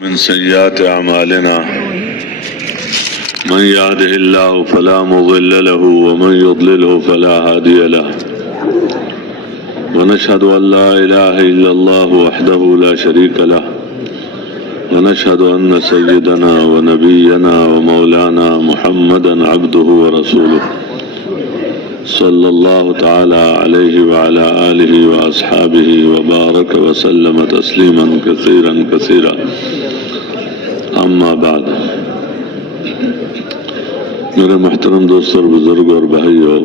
من سيئات أعمالنا من يهده الله فلا مضل له ومن يضلله فلا هادي له ونشهد أن لا إله إلا الله وحده لا شريك له ونشهد أن سيدنا ونبينا ومولانا محمدا عبده ورسوله صلى الله تعالى عليه وعلى آله وأصحابه وبارك وسلم تسليما كثيرا كثيرا اما بعد. میرے محترم دوستوں اور بزرگوں اور بھائیوں،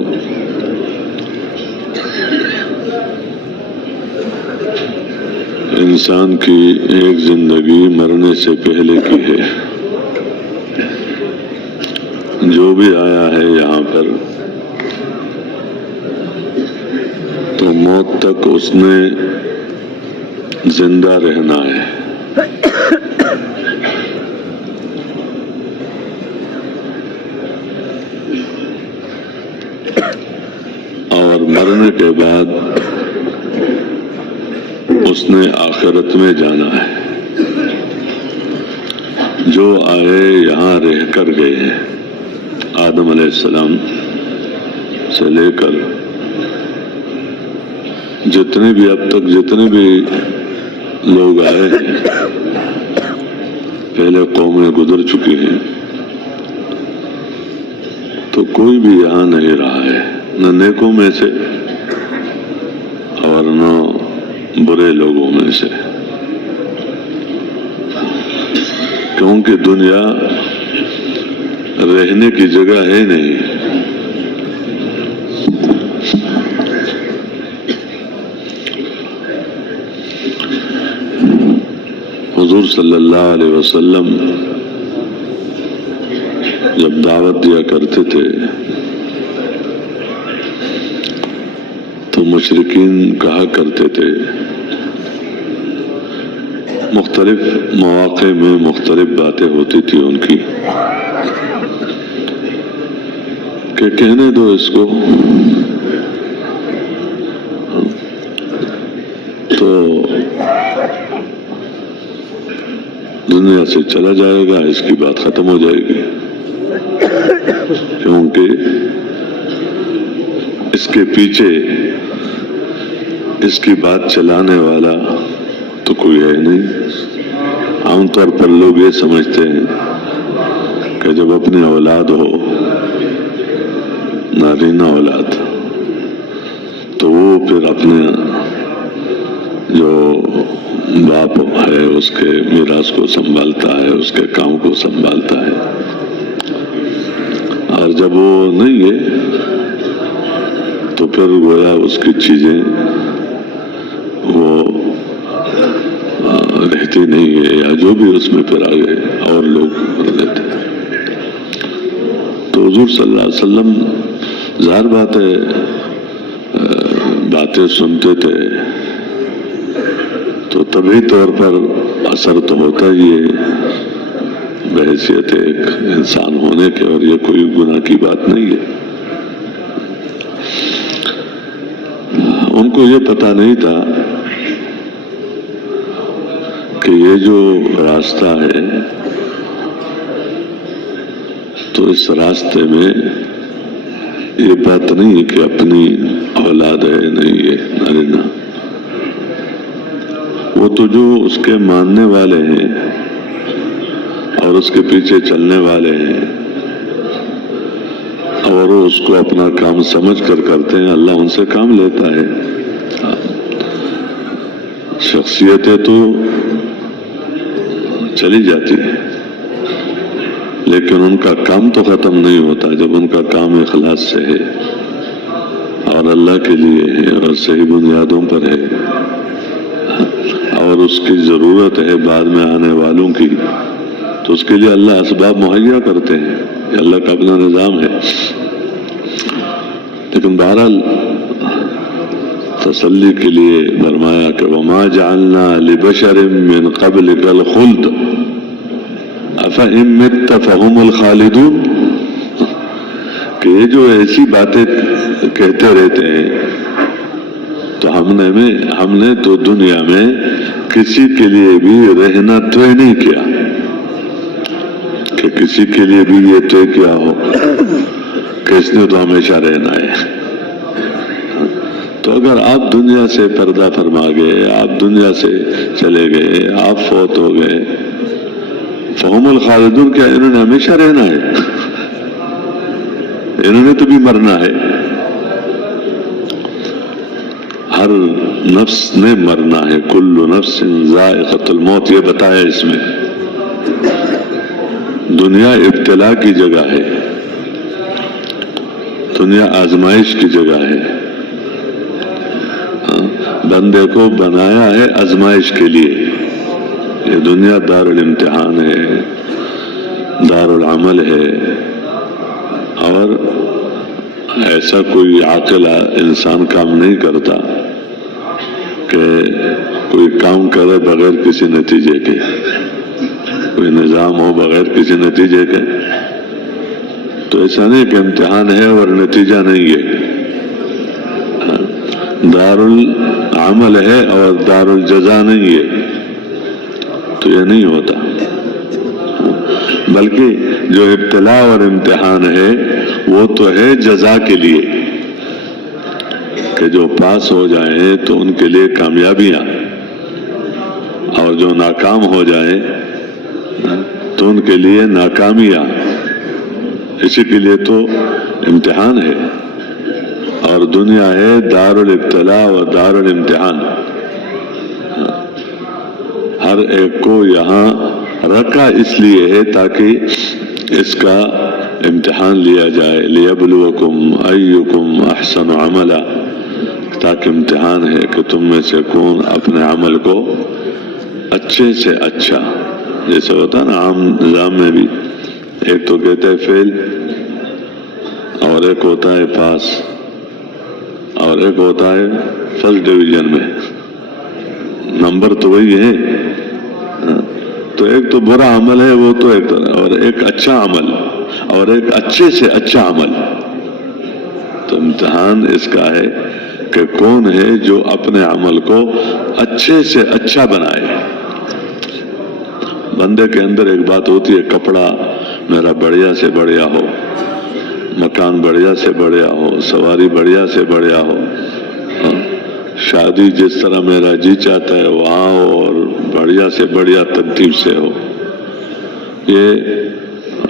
انسان کی ایک زندگی مرنے سے پہلے کی ہے. جو بھی آیا ہے یہاں پر تو موت تک اس نے زندہ رہنا ہے. اور مرنے کے بعد اس نے آخرت میں جانا ہے. جو آئے یہاں رہ کر گئے ہیں، آدم علیہ السلام سے لے کر جتنے بھی اب تک جتنے بھی لوگ آئے ہیں، پہلے قومیں گزر چکی ہیں، تو کوئی بھی یہاں نہیں رہا ہے، نہ نیکوں میں سے اور نہ برے لوگوں میں سے، کیونکہ دنیا رہنے کی جگہ ہے نہیں. حضور صلی اللہ علیہ وسلم جب دعوت دیا کرتے تھے تو مشرکین کہا کرتے تھے، مختلف مواقع میں مختلف باتیں ہوتی تھی ان کی، کہ کہنے دو اس کو تو دنیا سے چلا جائے گا، اس کی بات ختم ہو جائے گی، کیونکہ اس کے پیچھے اس کی بات چلانے والا تو کوئی ہے نہیں. عام طور پر لوگ یہ سمجھتے ہیں کہ جب اپنی اولاد ہو، نارینہ اولاد، تو وہ پھر اپنے جو باپ ہے اس کے میراث کو سنبھالتا ہے، اس کے کام کو سنبھالتا ہے. اور جب وہ نہیں ہے تو پھر گویا اس کی چیزیں وہ رہتی نہیں ہے، یا جو بھی اس میں پھر آگے اور لوگ کر لیتے. تو حضور صلی اللہ علیہ وسلم ظاہر بات ہے باتیں سنتے تھے تو طبعی طور پر اثر تو ہوتا ہی ہے بحیثیت ایک انسان ہونے کے، اور یہ کوئی گناہ کی بات نہیں ہے. ان کو یہ پتہ نہیں تھا کہ یہ جو راستہ ہے تو اس راستے میں یہ بات نہیں ہے کہ اپنی اولاد ہے، نہیں ہے نارینہ. وہ تو جو اس کے ماننے والے ہیں اور اس کے پیچھے چلنے والے ہیں اور وہ اس کو اپنا کام سمجھ کر کرتے ہیں، اللہ ان سے کام لیتا ہے. شخصیتیں تو چلی جاتی ہیں لیکن ان کا کام تو ختم نہیں ہوتا جب ان کا کام اخلاص سے ہے اور اللہ کے لیے ہے اور صحیح بنیادوں پر ہے اور اس کی ضرورت ہے بعد میں آنے والوں کی، تو اس کے لیے اللہ اسباب مہیا کرتے ہیں. یہ اللہ کا اپنا نظام ہے. لیکن بہرحال تسلی کے لیے فرمایا کہ وَمَا جَعَلْنَا لِبَشَرٍ مِّن قَبْلِكَ الْخُلْدَ أَفَإِن مِّتَّ فَهُمُ الْخَالِدُونَ. کہ یہ جو ایسی باتیں کہتے رہتے ہیں تو ہم نے تو دنیا میں کسی کے لیے بھی رہنا طے نہیں کیا کہ کسی کے لیے بھی یہ طے کیا ہو کہ اس نے تو ہمیشہ رہنا ہے۔ تو اگر آپ دنیا سے پردہ فرما گئے، آپ دنیا سے چلے گئے، آپ فوت ہو گئے، فہم الخالدون، کیا انہوں نے ہمیشہ رہنا ہے؟ انہوں نے تو بھی مرنا ہے۔ ہر نفس نے مرنا ہے، کل نفس ذائقۃ الموت، یہ بتایا اس میں۔ دنیا ابتلا کی جگہ ہے، دنیا آزمائش کی جگہ ہے۔ بندے کو بنایا ہے آزمائش کے لیے۔ یہ دنیا دار الامتحان ہے، دار العمل ہے، اور ایسا کوئی عاقل انسان کام نہیں کرتا کہ کوئی کام کرے بغیر کسی نتیجے کے، کوئی نظام ہو بغیر کسی نتیجے کے۔ تو ایسا نہیں کہ امتحان ہے اور نتیجہ نہیں ہے، دار العمل ہے اور دار الجزا نہیں ہے، تو یہ نہیں ہوتا۔ بلکہ جو ابتلا اور امتحان ہے وہ تو ہے جزا کے لیے، کہ جو پاس ہو جائیں تو ان کے لیے کامیابیاں، اور جو ناکام ہو جائیں تو ان کے لیے ناکامیاں۔ اسی کے لیے تو امتحان ہے، اور دنیا ہے دار الابتلاء و دار الامتحان۔ ہر ایک کو یہاں رکھا اس لیے ہے تاکہ اس کا امتحان لیا جائے، لیبلوکم ایکم احسن عملا، تاکہ امتحان ہے کہ تم میں سے کون اپنے عمل کو اچھے سے اچھا، جیسے ہوتا ہے نا عام نظام میں بھی، ایک تو کہتے ہیں فیل، اور ایک ہوتا ہے پاس، اور ایک ہوتا ہے فرسٹ ڈویژن میں، نمبر تو وہی ہے۔ تو ایک تو برا عمل ہے وہ تو ایک طرح، اور ایک اچھا عمل، اور ایک اچھے سے اچھا عمل۔ تو امتحان اس کا ہے کہ کون ہے جو اپنے عمل کو اچھے سے اچھا بنائے۔ بندے کے اندر ایک بات ہوتی ہے، کپڑا میرا بڑھیا سے بڑھیا ہو، مکان بڑھیا سے بڑھیا ہو، سواری بڑھیا سے بڑھیا ہو، شادی جس طرح میرا جی چاہتا ہے وہاں ہو، اور بڑھیا سے بڑھیا ترتیب سے ہو، یہ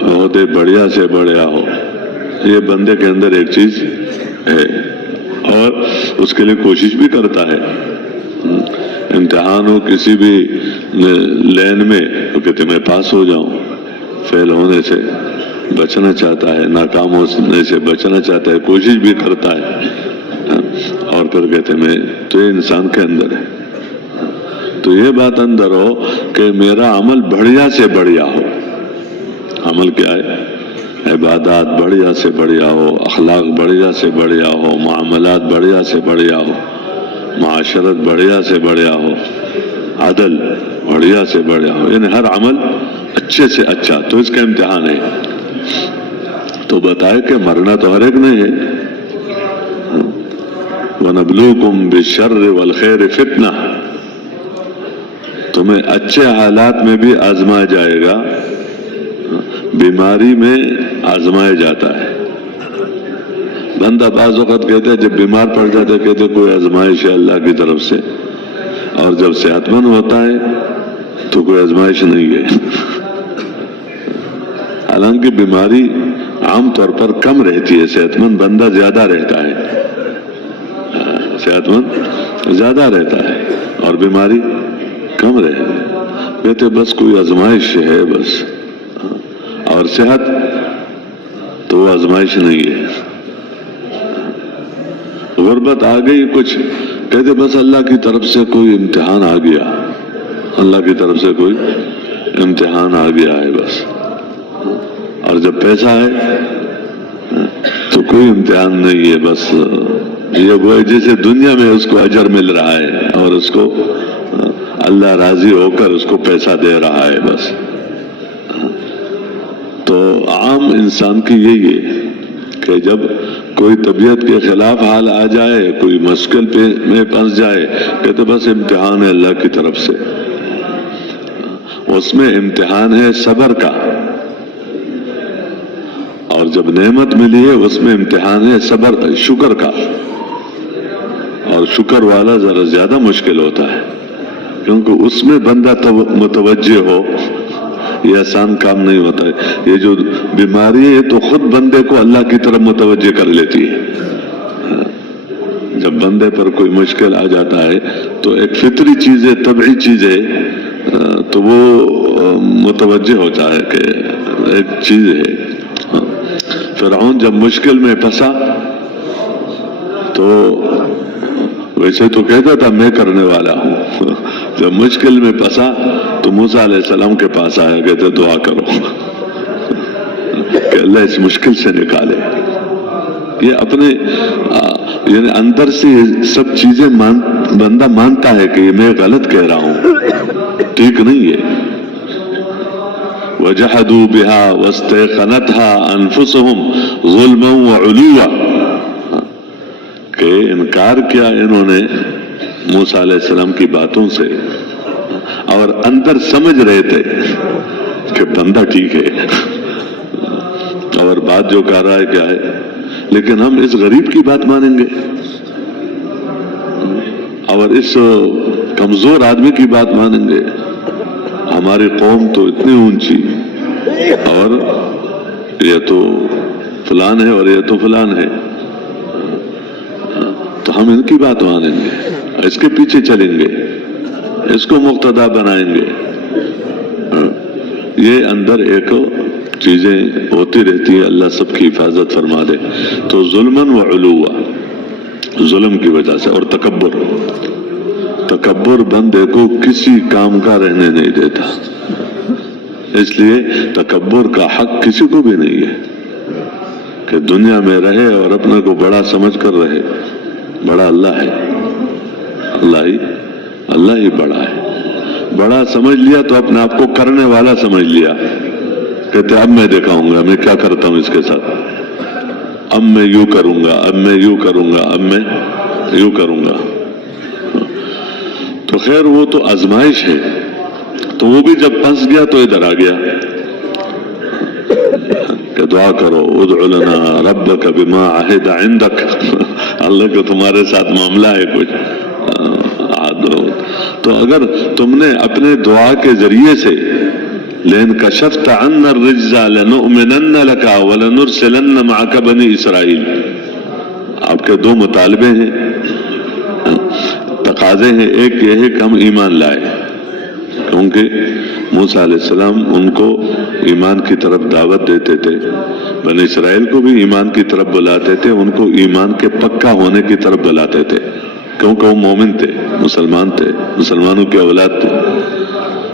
عہدے بڑھیا سے بڑھیا ہو۔ یہ بندے کے اندر ایک چیز ہے، اور اس کے لیے کوشش بھی کرتا ہے۔ امتحان ہو کسی بھی لین میں تو کہتے میں پاس ہو جاؤں، فیل ہونے سے بچنا چاہتا ہے، ناکام ہونے سے بچنا چاہتا ہے، کوشش بھی کرتا ہے، اور پھر کہتے میں تو یہ انسان کے اندر ہے۔ تو یہ بات اندر ہو کہ میرا عمل بڑھیا سے بڑھیا ہو۔ عمل کیا ہے؟ عبادات بڑھیا سے بڑھیا ہو، اخلاق بڑھیا سے بڑھیا ہو، معاملات بڑھیا سے بڑھیا ہو، معاشرت بڑھیا سے بڑھیا ہو، عدل بڑھیا سے بڑھیا ہو، یعنی ہر عمل اچھے سے اچھا۔ تو اس کا امتحان ہے۔ تو بتائے کہ مرنا تو ہر ایک نہیں ہے۔ وَنَبْلُوكُمْ بِالشَّرِّ وَالْخَيْرِ فِتْنَةً، تمہیں اچھے حالات میں بھی آزمایا جائے گا، بیماری میں آزمایا جاتا ہے۔ بندہ بعض وقت کہتے ہیں جب بیمار پڑ جاتا ہے کہتے کوئی آزمائش ہے اللہ کی طرف سے، اور جب صحت مند ہوتا ہے تو کوئی آزمائش نہیں ہے۔ حالانکہ بیماری عام طور پر کم رہتی ہے، صحت مند بندہ زیادہ رہتا ہے، صحت مند زیادہ رہتا ہے اور بیماری کم رہے۔ کہتے بس کوئی آزمائش ہے بس، اور صحت تو وہ آزمائش نہیں ہے۔ غربت آ گئی کچھ، کہتے بس اللہ کی طرف سے کوئی امتحان آ گیا، اللہ کی طرف سے کوئی امتحان آ گیا ہے بس۔ اور جب پیسہ ہے تو کوئی امتحان نہیں ہے، بس یہ وہ جیسے دنیا میں اس کو اجر مل رہا ہے اور اس کو اللہ راضی ہو کر اس کو پیسہ دے رہا ہے بس۔ تو عام انسان کی یہی ہے کہ جب کوئی طبیعت کے خلاف حال آ جائے، کوئی مشکل میں پھنس جائے، کہتے بس امتحان ہے اللہ کی طرف سے. اس میں امتحان ہے صبر کا، اور جب نعمت ملی ہے اس میں امتحان ہے صبر شکر کا. اور شکر والا ذرا زیادہ مشکل ہوتا ہے، کیونکہ اس میں بندہ متوجہ ہو، یہ آسان کام نہیں ہوتا ہے. یہ جو بیماری ہے تو خود بندے کو اللہ کی طرف متوجہ کر لیتی ہے. جب بندے پر کوئی مشکل آ جاتا ہے تو ایک فطری چیز ہے، طبعی چیز ہے، تو وہ متوجہ ہوتا ہے کہ ایک چیز ہے. فرعون جب مشکل میں پھنسا تو ویسے تو کہتا تھا میں کرنے والا ہوں، جب مشکل میں پھنسا تو موسیٰ علیہ السلام کے پاس آیا، کہتے دعا کرو کہ اللہ اس مشکل سے نکالے. یہ اپنے یعنی اندر سے سب چیزیں بندہ مانتا ہے کہ یہ میں غلط کہہ رہا ہوں، ٹھیک نہیں ہے. وَجَحَدُوا بِهَا وَاسْتَيْقَنَتْهَا أَنفُسُهُمْ ظُلْمًا وَعُلُوًّا، کہ انکار کیا انہوں نے موسیٰ علیہ السلام کی باتوں سے، اور اندر سمجھ رہے تھے کہ بندہ ٹھیک ہے اور بات جو کہہ رہا ہے کیا ہے، لیکن ہم اس غریب کی بات مانیں گے اور اس کمزور آدمی کی بات مانیں گے. ہماری قوم تو اتنی اونچی، اور یہ تو فلان ہے اور یہ تو فلان ہے، تو ہم ان کی بات مانیں گے، اس کے پیچھے چلیں گے، اس کو مقتدا بنائیں گے. یہ اندر ایک چیزیں ہوتی رہتی ہیں، اللہ سب کی حفاظت فرما دے. تو ظلماً و علوا، ظلم کی وجہ سے، اور تکبر بندے کو کسی کام کا رہنے نہیں دیتا. اس لیے تکبر کا حق کسی کو بھی نہیں ہے کہ دنیا میں رہے اور اپنے کو بڑا سمجھ کر رہے. بڑا اللہ ہے، اللہ ہی بڑا ہے. بڑا سمجھ لیا تو اپنے آپ کو کرنے والا سمجھ لیا، کہتے اب میں دکھاؤں گا میں کیا کرتا ہوں اس کے ساتھ، اب میں یوں کروں گا، اب میں یوں کروں گا، اب میں یوں کروں گا. تو خیر وہ تو آزمائش ہے. تو وہ بھی جب پھنس گیا تو ادھر آ گیا کہ دعا کرو، ادع لنا ربک بما عہد عندک، اللہ کو تمہارے ساتھ معاملہ ہے کچھ. تو اگر تم نے اپنے دعا کے ذریعے سے لئن کشفت عنا الرجز لنؤمنن لک ولنرسلن معک بنی اسرائیل، آپ کے دو مطالبے ہیں، تقاضے ہیں. ایک یہ ہے کہ ہم ایمان لائے، کیونکہ موسیٰ علیہ السلام ان کو ایمان کی طرف دعوت دیتے تھے، بنی اسرائیل کو بھی ایمان کی طرف بلاتے تھے، ان کو ایمان کے پکا ہونے کی طرف بلاتے تھے، کیونکہ وہ مومن تھے، مسلمان تھے، مسلمانوں کی اولاد تھے.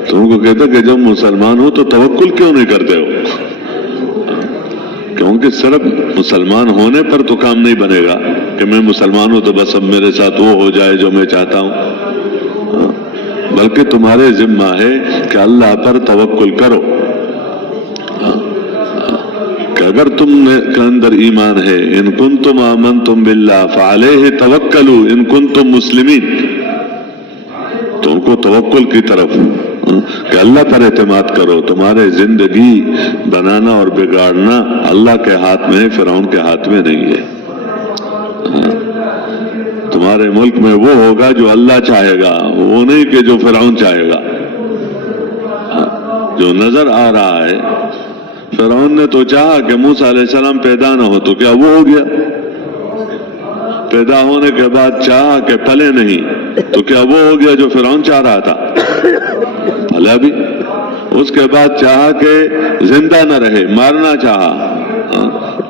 تو ان کو کہتا کہ جب مسلمان ہو تو توکل کیوں نہیں کرتے ہو؟ کیونکہ صرف مسلمان ہونے پر تو کام نہیں بنے گا کہ میں مسلمان ہوں تو بس اب میرے ساتھ وہ ہو جائے جو میں چاہتا ہوں، بلکہ تمہارے ذمہ ہے کہ اللہ پر توکل کرو. کہ اگر تم کے اندر ایمان ہے، ان کنتم آمنتم باللہ فعلیہ توکلوا ان کنتم مسلمین، تو ان کو توکل کی طرف کہ اللہ پر اعتماد کرو. تمہارے زندگی بنانا اور بگاڑنا اللہ کے ہاتھ میں، فرعون کے ہاتھ میں نہیں ہے. تمہارے ملک میں وہ ہوگا جو اللہ چاہے گا، وہ نہیں کہ جو فرعون چاہے گا. جو نظر آ رہا ہے، فرعون نے تو چاہا کہ موسیٰ علیہ السلام پیدا نہ ہو، تو کیا وہ ہو گیا؟ پیدا ہونے کے بعد چاہا کہ پھلے نہیں، تو کیا وہ ہو گیا جو فرعون چاہ رہا تھا؟ پھلا بھی. اس کے بعد چاہا کہ زندہ نہ رہے، مارنا چاہا،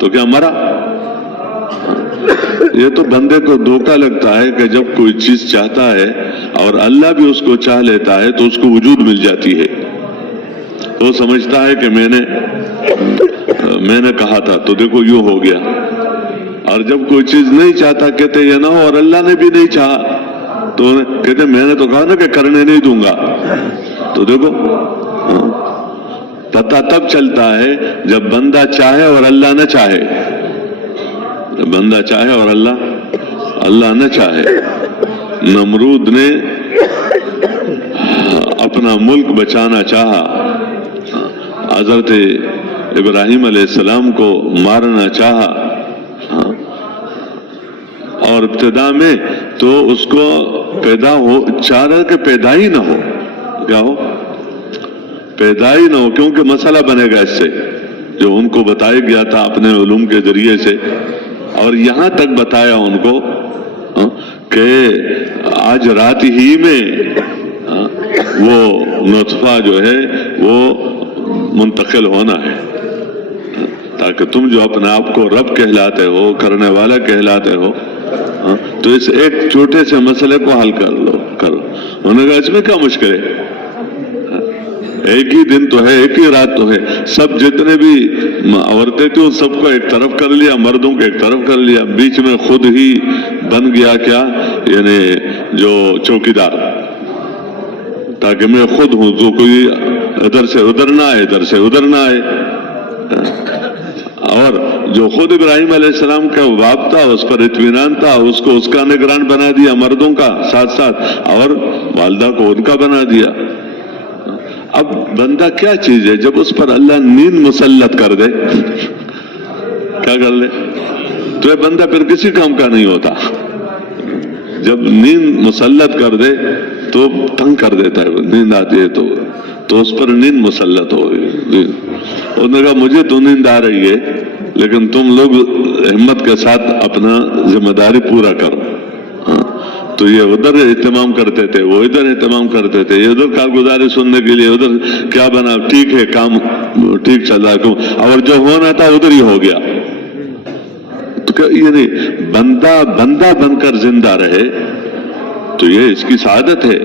تو کیا مرا؟ یہ تو بندے کو دھوکہ لگتا ہے کہ جب کوئی چیز چاہتا ہے اور اللہ بھی اس کو چاہ لیتا ہے تو اس کو وجود مل جاتی ہے. وہ سمجھتا ہے کہ میں نے کہا تھا تو دیکھو یوں ہو گیا. اور جب کوئی چیز نہیں چاہتا کہتے یہ نہ ہو، اور اللہ نے بھی نہیں چاہا تو کہتے میں نے تو کہا نا کہ کرنے نہیں دوں گا. تو دیکھو پتہ تب چلتا ہے جب بندہ چاہے اور اللہ نہ چاہے. بندہ چاہے اور اللہ نہ چاہے. نمرود نے اپنا ملک بچانا چاہا، حضرت ابراہیم علیہ السلام کو مارنا چاہا، اور ابتدا میں تو اس کو چاہ رہا کہ پیدا ہی نہ ہو. کیا ہو؟ پیدا ہی نہ ہو، کیونکہ مسئلہ بنے گا اس سے جو ان کو بتایا گیا تھا اپنے علوم کے ذریعے سے. اور یہاں تک بتایا ان کو کہ آج رات ہی میں وہ نطفہ جو ہے وہ منتقل ہونا ہے، تاکہ تم جو اپنے آپ کو رب کہلاتے ہو، کرنے والا کہلاتے ہو، تو اس ایک چھوٹے سے مسئلے کو حل کرو. انہوں نے کہا اس میں کیا مشکل ہے، ایک ہی دن تو ہے، ایک ہی رات تو ہے. سب جتنے بھی عورتیں تھیں ان سب کو ایک طرف کر لیا، مردوں کو ایک طرف کر لیا، بیچ میں خود ہی بن گیا کیا، یعنی جو چوکیدار، تاکہ میں خود ہوں تو کوئی ادھر سے ادھر نہ آئے، ادھر سے ادھر نہ آئے. اور جو خود ابراہیم علیہ السلام کا باپ تھا اس پر اطمینان تھا، اس کو اس کا نگران بنا دیا مردوں کا ساتھ ساتھ، اور والدہ کو ان کا بنا دیا. اب بندہ کیا چیز ہے جب اس پر اللہ نیند مسلط کر دے، کیا کر لے تو یہ بندہ پھر کسی کام کا نہیں ہوتا. جب نیند مسلط کر دے تو تنگ کر دیتا ہے، نیند آتی ہے تو اس پر نیند مسلط ہو گئی. انہوں نے کہا مجھے تو نیند آ رہی ہے لیکن تم لوگ ہمت کے ساتھ اپنا ذمہ داری پورا کرو. تو یہ ادھر اہتمام کرتے تھے، وہ ادھر اہتمام کرتے تھے، یہ ادھر کارگزاری سننے کے لیے، ادھر کیا بنا، ٹھیک ہے کام ٹھیک چل رہا ہے، اور جو ہونا تھا ادھر ہی ہو گیا. تو یعنی بندہ بن کر زندہ رہے تو یہ اس کی سعادت ہے.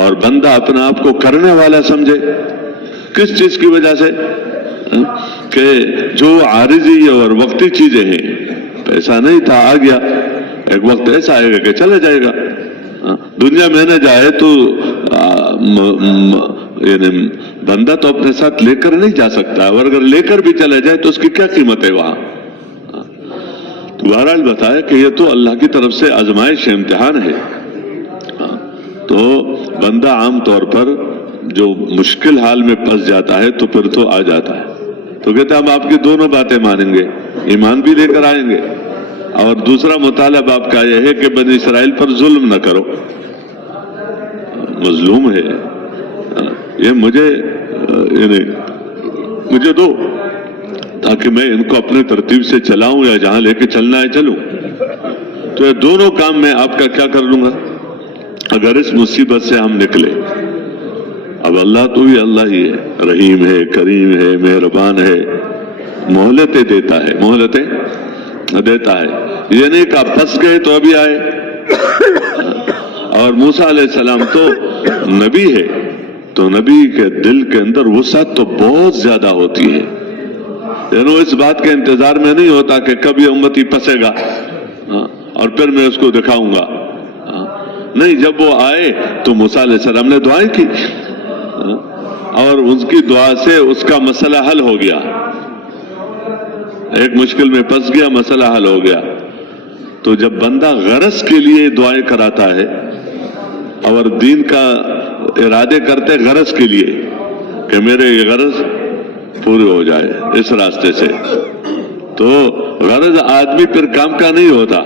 اور بندہ اپنے آپ کو کرنے والا سمجھے، کس چیز کی وجہ سے؟ کہ جو عارضی اور وقتی چیزیں ہیں، پیسہ نہیں تھا آ گیا، ایک وقت ایسا آئے گا کہ چلا جائے گا. دنیا میں نہ جائے تو یعنی بندہ تو اپنے ساتھ لے کر نہیں جا سکتا، اور اگر لے کر بھی چلا جائے تو اس کی کیا قیمت ہے وہاں. بہرحال بتایا کہ یہ تو اللہ کی طرف سے آزمائش امتحان ہے. تو بندہ عام طور پر جو مشکل حال میں پھنس جاتا ہے تو پھر تو آ جاتا ہے. تو کہتے ہیں ہم آپ کی دونوں باتیں مانیں گے، ایمان بھی لے کر آئیں گے، اور دوسرا مطالبہ آپ کا یہ ہے کہ بنی اسرائیل پر ظلم نہ کرو، مظلوم ہے، یہ مجھے دو تاکہ میں ان کو اپنی ترتیب سے چلاؤں، یا جہاں لے کے چلنا ہے چلوں. تو یہ دونوں کام میں آپ کا کیا کر لوں گا اگر اس مصیبت سے ہم نکلے. اب اللہ تو ہی اللہ ہی ہے، رحیم ہے، کریم ہے، مہربان ہے، مہلتیں دیتا ہے، مہلتیں دیتا ہے. یہ نہیں کہ آپ پھنس گئے تو ابھی آئے. اور موسیٰ علیہ السلام تو نبی ہے، تو نبی کے دل کے اندر وسعت تو بہت زیادہ ہوتی ہے، یعنی اس بات کے انتظار میں نہیں ہوتا کہ کبھی امتی پھنسے گا اور پھر میں اس کو دکھاؤں گا. نہیں، جب وہ آئے تو موسیٰ علیہ السلام نے دعائیں کی، اور اس کی دعا سے اس کا مسئلہ حل ہو گیا. ایک مشکل میں پھنس گیا، مسئلہ حل ہو گیا. تو جب بندہ غرض کے لیے دعائیں کراتا ہے اور دین کا ارادے کرتے غرض کے لیے کہ میرے یہ غرض پورے ہو جائے اس راستے سے، تو غرض آدمی پھر کام کا نہیں ہوتا.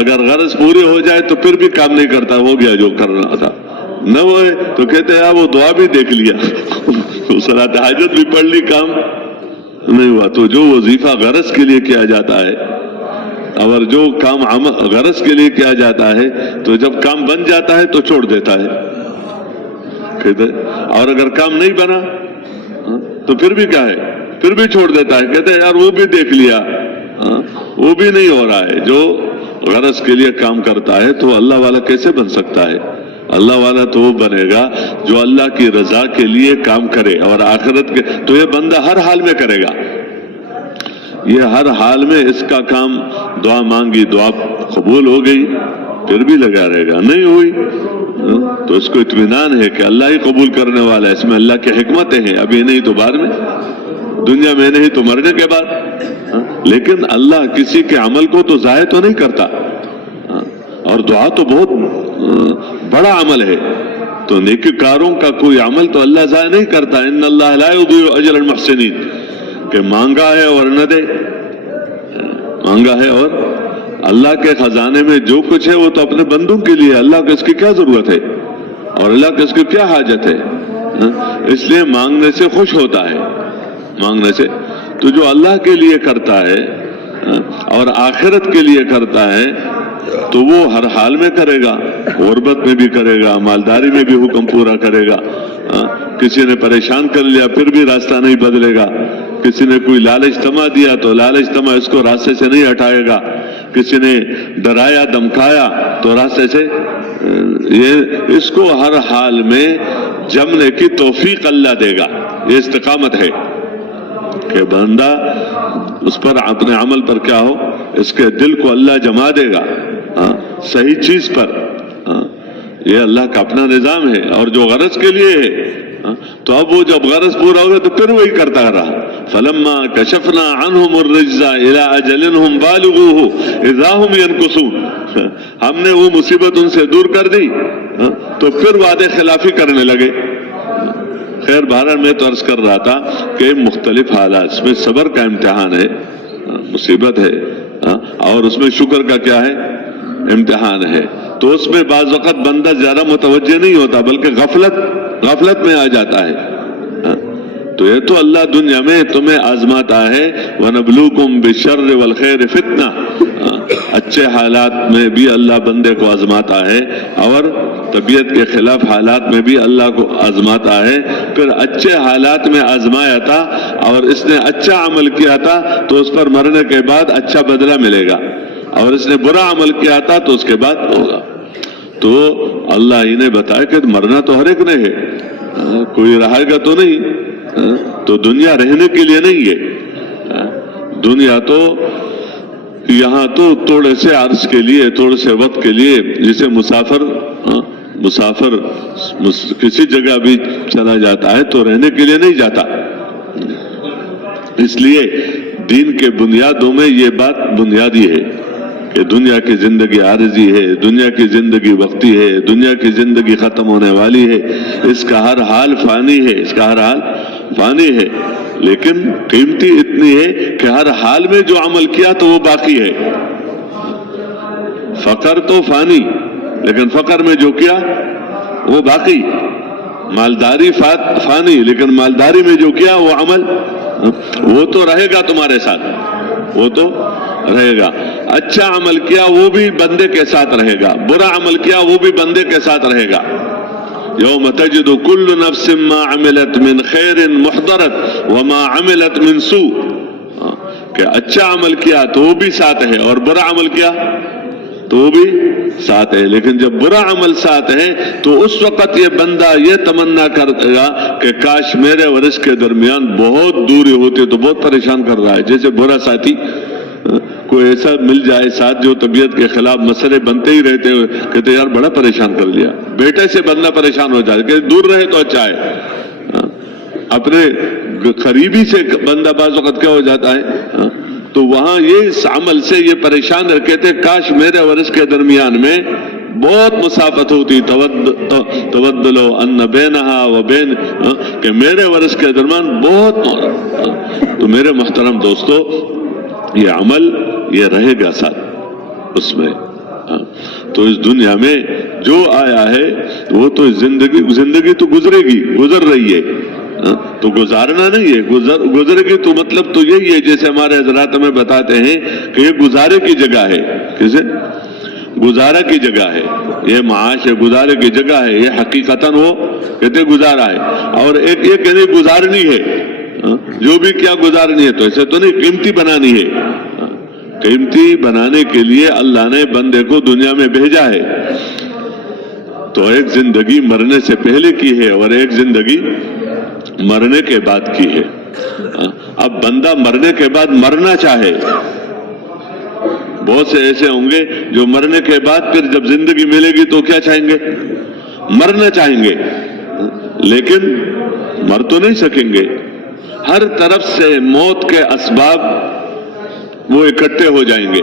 اگر غرض پوری ہو جائے تو پھر بھی کام نہیں کرتا، ہو گیا جو کرنا تھا. نہ ہوئے تو کہتے ہیں وہ دعا بھی دیکھ لیا، صلاۃ حاجت بھی پڑھ لی، کام نہیں ہوا. تو جو وظیفہ غرض کے لیے کیا جاتا ہے اور جو کام غرض کے لیے کیا جاتا ہے، تو جب کام بن جاتا ہے تو چھوڑ دیتا ہے. کہتے اور اگر کام نہیں بنا تو پھر بھی کیا ہے، پھر بھی چھوڑ دیتا ہے. کہتے ہیں یار وہ بھی دیکھ لیا، وہ بھی نہیں ہو رہا ہے. جو غرض کے لیے کام کرتا ہے تو اللہ والا کیسے بن سکتا ہے؟ اللہ والا تو وہ بنے گا جو اللہ کی رضا کے لیے کام کرے، اور آخرت کے تو یہ بندہ ہر حال میں کرے گا. یہ ہر حال میں اس کا کام، دعا مانگی، دعا قبول ہو گئی، پھر بھی لگا رہے گا. نہیں ہوئی تو اس کو اطمینان ہے کہ اللہ ہی قبول کرنے والا ہے، اس میں اللہ کی حکمتیں ہیں، ابھی نہیں تو بعد میں، دنیا میں نہیں تو مرنے کے بعد. لیکن اللہ کسی کے عمل کو تو ضائع تو نہیں کرتا، اور دعا تو بہت بڑا عمل ہے، تو نیکوکاروں کا کوئی عمل تو اللہ ضائع نہیں کرتا۔ ان اللہ لا یضیع اجر المحسنین، کہ مانگا ہے اور نہ دے، مانگا ہے اور اللہ کے خزانے میں جو کچھ ہے وہ تو اپنے بندوں کے لیے، اللہ کو اس کی کیا ضرورت ہے اور اللہ کو اس کی کیا حاجت ہے؟ اس لیے مانگنے سے خوش ہوتا ہے، مانگنے سے۔ تو جو اللہ کے لیے کرتا ہے اور آخرت کے لیے کرتا ہے تو وہ ہر حال میں کرے گا، غربت میں بھی کرے گا، مالداری میں بھی حکم پورا کرے گا۔ کسی نے پریشان کر لیا پھر بھی راستہ نہیں بدلے گا، کسی نے کوئی لالچ تما دیا تو لالچ تما اس کو راستے سے نہیں ہٹائے گا، کسی نے ڈرایا دمکایا تو راستے سے، یہ اس کو ہر حال میں جمنے کی توفیق اللہ دے گا۔ یہ استقامت ہے کہ بندہ اس پر اپنے عمل پر کیا ہو، اس کے دل کو اللہ جما دے گا صحیح چیز پر۔ یہ اللہ کا اپنا نظام ہے، اور جو غرض کے لیے ہے تو اب وہ جب غرض پورا ہو گیا تو پھر وہی کرتا رہا۔ فلما کشفنا عنہم الرجز الی اجل ہم بالغوہ اذا ہم ینکثون، ہم نے وہ مصیبت ان سے دور کر دی تو پھر وعدے خلافی کرنے لگے۔ خیر بہرحال میں تو عرض کر رہا تھا کہ مختلف حالات، اس میں صبر کا امتحان ہے، مصیبت ہے، اور اس میں شکر کا کیا ہے، امتحان ہے۔ تو اس میں بعض وقت بندہ زیادہ متوجہ نہیں ہوتا بلکہ غفلت میں آ جاتا ہے۔ تو یہ تو اللہ دنیا میں تمہیں آزماتا ہے، وَنَبْلُوكُمْ بِالشَّرِّ وَالْخَيْرِ فِتْنَةً، اچھے حالات میں بھی اللہ بندے کو آزماتا ہے، اور طبیعت کے خلاف حالات میں بھی اللہ کو آزماتا ہے۔ پھر اچھے حالات میں آزمایا تھا اور اس نے اچھا عمل کیا تھا تو اس پر مرنے کے بعد اچھا بدلہ ملے گا، اور اس نے برا عمل کیا تھا تو اس کے بعد ہوگا۔ تو اللہ ہی نے بتایا کہ مرنا تو ہر ایک نے ہے، کوئی رہے گا تو نہیں۔ تو دنیا رہنے کے لیے نہیں ہے، دنیا تو یہاں تو تھوڑے سے عرض کے لیے، تھوڑے سے وقت کے لیے، جسے مسافر کسی جگہ بھی چلا جاتا ہے تو رہنے کے لیے نہیں جاتا۔ اس لیے دین کے بنیادوں میں یہ بات بنیادی ہے کہ دنیا کی زندگی عارضی ہے، دنیا کی زندگی وقتی ہے، دنیا کی زندگی ختم ہونے والی ہے، اس کا ہر حال فانی ہے، اس کا ہر حال فانی ہے، لیکن قیمتی اتنی ہے کہ ہر حال میں جو عمل کیا تو وہ باقی ہے۔ فقر تو فانی، لیکن فقر میں جو کیا وہ باقی، مالداری فانی، لیکن مالداری میں جو کیا وہ عمل وہ تو رہے گا تمہارے ساتھ، وہ تو رہے گا۔ اچھا عمل کیا وہ بھی بندے کے ساتھ رہے گا، برا عمل کیا وہ بھی بندے کے ساتھ رہے گا۔ یوم تجد کل نفس ما عملت من خیر محضرت وما عملت من سوء، کہ اچھا عمل کیا تو وہ بھی ساتھ ہے اور برا عمل کیا تو وہ بھی ساتھ ہے۔ لیکن جب برا عمل ساتھ ہے تو اس وقت یہ بندہ یہ تمنا کرے گا کہ کاش میرے اور اس کے درمیان بہت دوری ہوتی، تو بہت پریشان کر رہا ہے۔ جیسے برا ساتھی کوئی ایسا مل جائے ساتھ جو طبیعت کے خلاف مسئلے بنتے ہی رہتے ہوئے کہتے یار بڑا پریشان کر لیا، بیٹے سے بندہ پریشان ہو جائے کہ دور رہے تو اچھا ہے، اپنے قریبی سے بندہ بعض وقت کیا ہو جاتا ہے، تو وہاں یہ اس عمل سے یہ پریشان کہتے کاش میرے اور اس کے درمیان میں بہت مسافت ہوتی، تودلو ان بینہا و بین، کہ میرے اور اس کے درمیان بہت۔ تو میرے محترم دوستو، یہ عمل یہ رہے گا ساتھ اس میں۔ تو اس دنیا میں جو آیا ہے وہ تو زندگی تو گزر رہی ہے، تو گزارنا نہیں ہے، گزرے گی تو مطلب تو یہی ہے جیسے ہمارے حضرات ہمیں بتاتے ہیں کہ یہ گزارے کی جگہ ہے، کسے گزارا کی جگہ ہے، یہ معاش ہے، گزارے کی جگہ ہے، یہ حقیقتاً وہ کہتے گزارا ہے، اور ایک یہ کہنے گزارنی ہے، جو بھی کیا گزارنی ہے، تو ایسے تو نہیں، قیمتی بنانی ہے۔ قیمتی بنانے کے لیے اللہ نے بندے کو دنیا میں بھیجا ہے، تو ایک زندگی مرنے سے پہلے کی ہے اور ایک زندگی مرنے کے بعد کی ہے۔ اب بندہ مرنے کے بعد مرنا چاہے، بہت سے ایسے ہوں گے جو مرنے کے بعد پھر جب زندگی ملے گی تو کیا چاہیں گے، مرنا چاہیں گے، لیکن مر تو نہیں سکیں گے۔ ہر طرف سے موت کے اسباب وہ اکٹھے ہو جائیں گے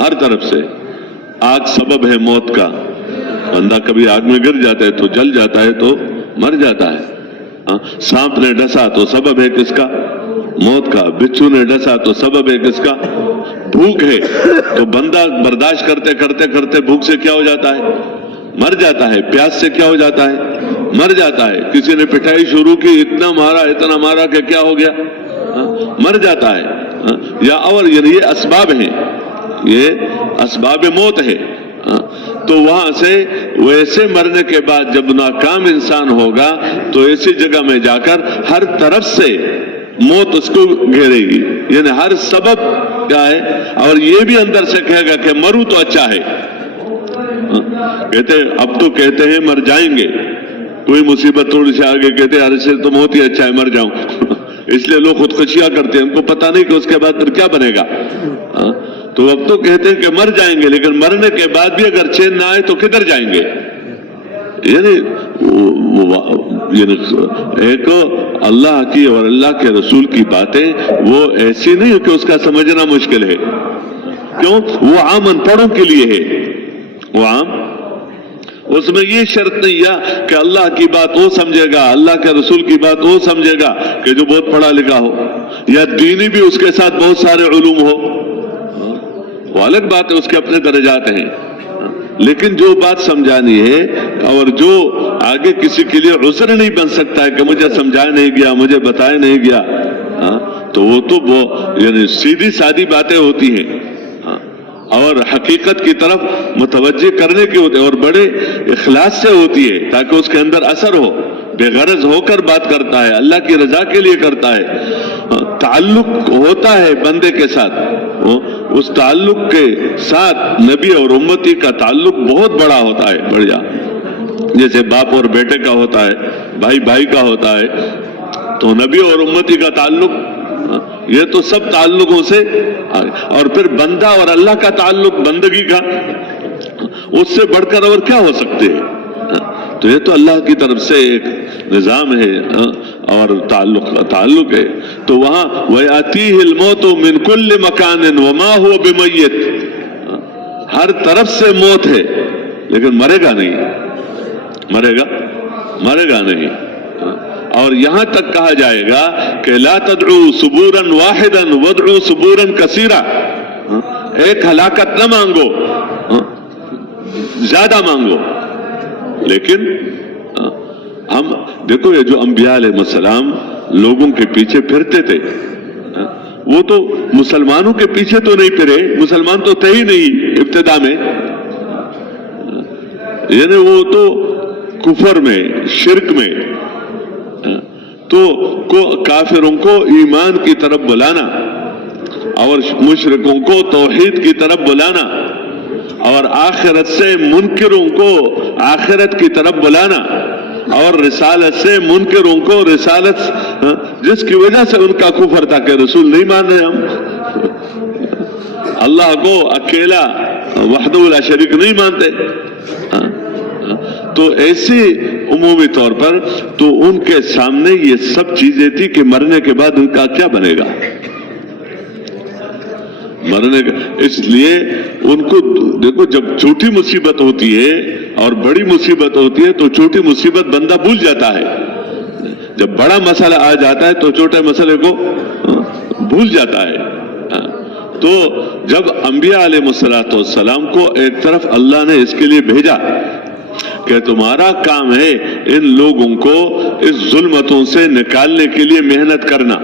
ہر طرف سے. آگ سبب ہے موت کا. بندہ کبھی آگ میں گر جاتا ہے تو جل جاتا ہے تو مر جاتا ہے. سانپ نے ڈسا تو سبب ہے کس کا؟ موت کا. بچھو نے ڈسا تو سبب ہے کس کا؟ بھوک ہے تو بندہ برداشت کرتے کرتے کرتے بھوک سے کیا ہو جاتا ہے؟ مر جاتا ہے. پیاس سے کیا ہو جاتا ہے؟ مر جاتا ہے. کسی نے پٹائی شروع کی، اتنا مارا کہ کیا ہو گیا؟ مر جاتا ہے. یا اور یعنی یہ اسباب ہیں، یہ اسباب موت ہے. تو وہاں سے ویسے مرنے کے بعد جب ناکام انسان ہوگا تو ایسی جگہ میں جا کر ہر طرف سے موت اس کو گھیرے گی. یعنی ہر سبب کیا ہے، اور یہ بھی اندر سے کہے گا کہ مروں تو اچھا ہے. کہتے اب تو کہتے ہیں مر جائیں گے، کوئی مصیبت تھوڑی سی آگے کہتے ہیں سے تو موت ہی اچھا ہے، مر جاؤں. اس لیے لوگ خودکشیاں کرتے ہیں، ان کو پتہ نہیں کہ اس کے بعد پھر کیا بنے گا. تو اب تو کہتے ہیں کہ مر جائیں گے، لیکن مرنے کے بعد بھی اگر چین نہ آئے تو کدھر جائیں گے؟ یعنی ایک اللہ کی اور اللہ کے رسول کی باتیں وہ ایسی نہیں کہ اس کا سمجھنا مشکل ہے. کیوں؟ وہ عام ان پڑھوں کے لیے ہے. وہ عام، اس میں یہ شرط نہیں ہے کہ اللہ کی بات وہ سمجھے گا، اللہ کے رسول کی بات وہ سمجھے گا کہ جو بہت پڑھا لکھا ہو، یا دینی بھی اس کے ساتھ بہت سارے علوم ہو. وہ الگ بات ہے، اس کے اپنے درجات ہیں. لیکن جو بات سمجھانی ہے اور جو آگے کسی کے لیے عذر نہیں بن سکتا ہے کہ مجھے سمجھایا نہیں گیا، مجھے بتایا نہیں گیا، تو وہ تو یعنی سیدھی سادی باتیں ہوتی ہیں اور حقیقت کی طرف متوجہ کرنے کی ہوتی ہے، اور بڑے اخلاص سے ہوتی ہے تاکہ اس کے اندر اثر ہو. بے غرض ہو کر بات کرتا ہے، اللہ کی رضا کے لیے کرتا ہے. تعلق ہوتا ہے بندے کے ساتھ، اس تعلق کے ساتھ نبی اور امتی کا تعلق بہت بڑا ہوتا ہے. بڑھیا، جیسے باپ اور بیٹے کا ہوتا ہے، بھائی بھائی کا ہوتا ہے، تو نبی اور امتی کا تعلق یہ تو سب تعلقوں سے. اور پھر بندہ اور اللہ کا تعلق، بندگی کا، اس سے بڑھ کر اور کیا ہو سکتے ہیں؟ تو یہ تو اللہ کی طرف سے ایک نظام ہے اور تعلق ہے. تو وہاں وَيَأْتِيهِ الْمَوْتُ مِنْ كُلِّ مَكَانٍ وَمَا هُوَ بِمَيِّتٍ. ہر طرف سے موت ہے لیکن مرے گا نہیں، مرے گا نہیں. اور یہاں تک کہا جائے گا کہ لا تدعو ثبورا واحدا وادعو ثبورا کثیرا. ایک ہلاکت نہ مانگو، زیادہ مانگو. لیکن ہم دیکھو، یہ جو انبیاء علیہ السلام لوگوں کے پیچھے پھرتے تھے، وہ تو مسلمانوں کے پیچھے تو نہیں پھرے، مسلمان تو تھے ہی نہیں ابتدا میں. یعنی وہ تو کفر میں، شرک میں، تو کافروں کو ایمان کی طرف بلانا اور مشرکوں کو توحید کی طرف بلانا اور آخرت سے منکروں کو آخرت کی طرف بلانا اور رسالت سے منکروں کو رسالت، جس کی وجہ سے ان کا کفر تھا کہ رسول نہیں مان رہے ہم، اللہ کو اکیلا وحدہ لا شریک نہیں مانتے. تو ایسے عمومی طور پر تو ان کے سامنے یہ سب چیزیں تھی کہ مرنے کے بعد ان کا کیا بنے گا، مرنے کا. اس لیے ان کو دیکھو، جب چھوٹی مصیبت ہوتی ہے اور بڑی مصیبت ہوتی ہے تو چھوٹی مصیبت بندہ بھول جاتا ہے، جب بڑا مسئلہ آ جاتا ہے تو چھوٹے مسئلے کو بھول جاتا ہے. تو جب انبیاء علیہ السلام کو ایک طرف اللہ نے اس کے لیے بھیجا کہ تمہارا کام ہے ان لوگوں کو اس ظلمتوں سے نکالنے کے لیے محنت کرنا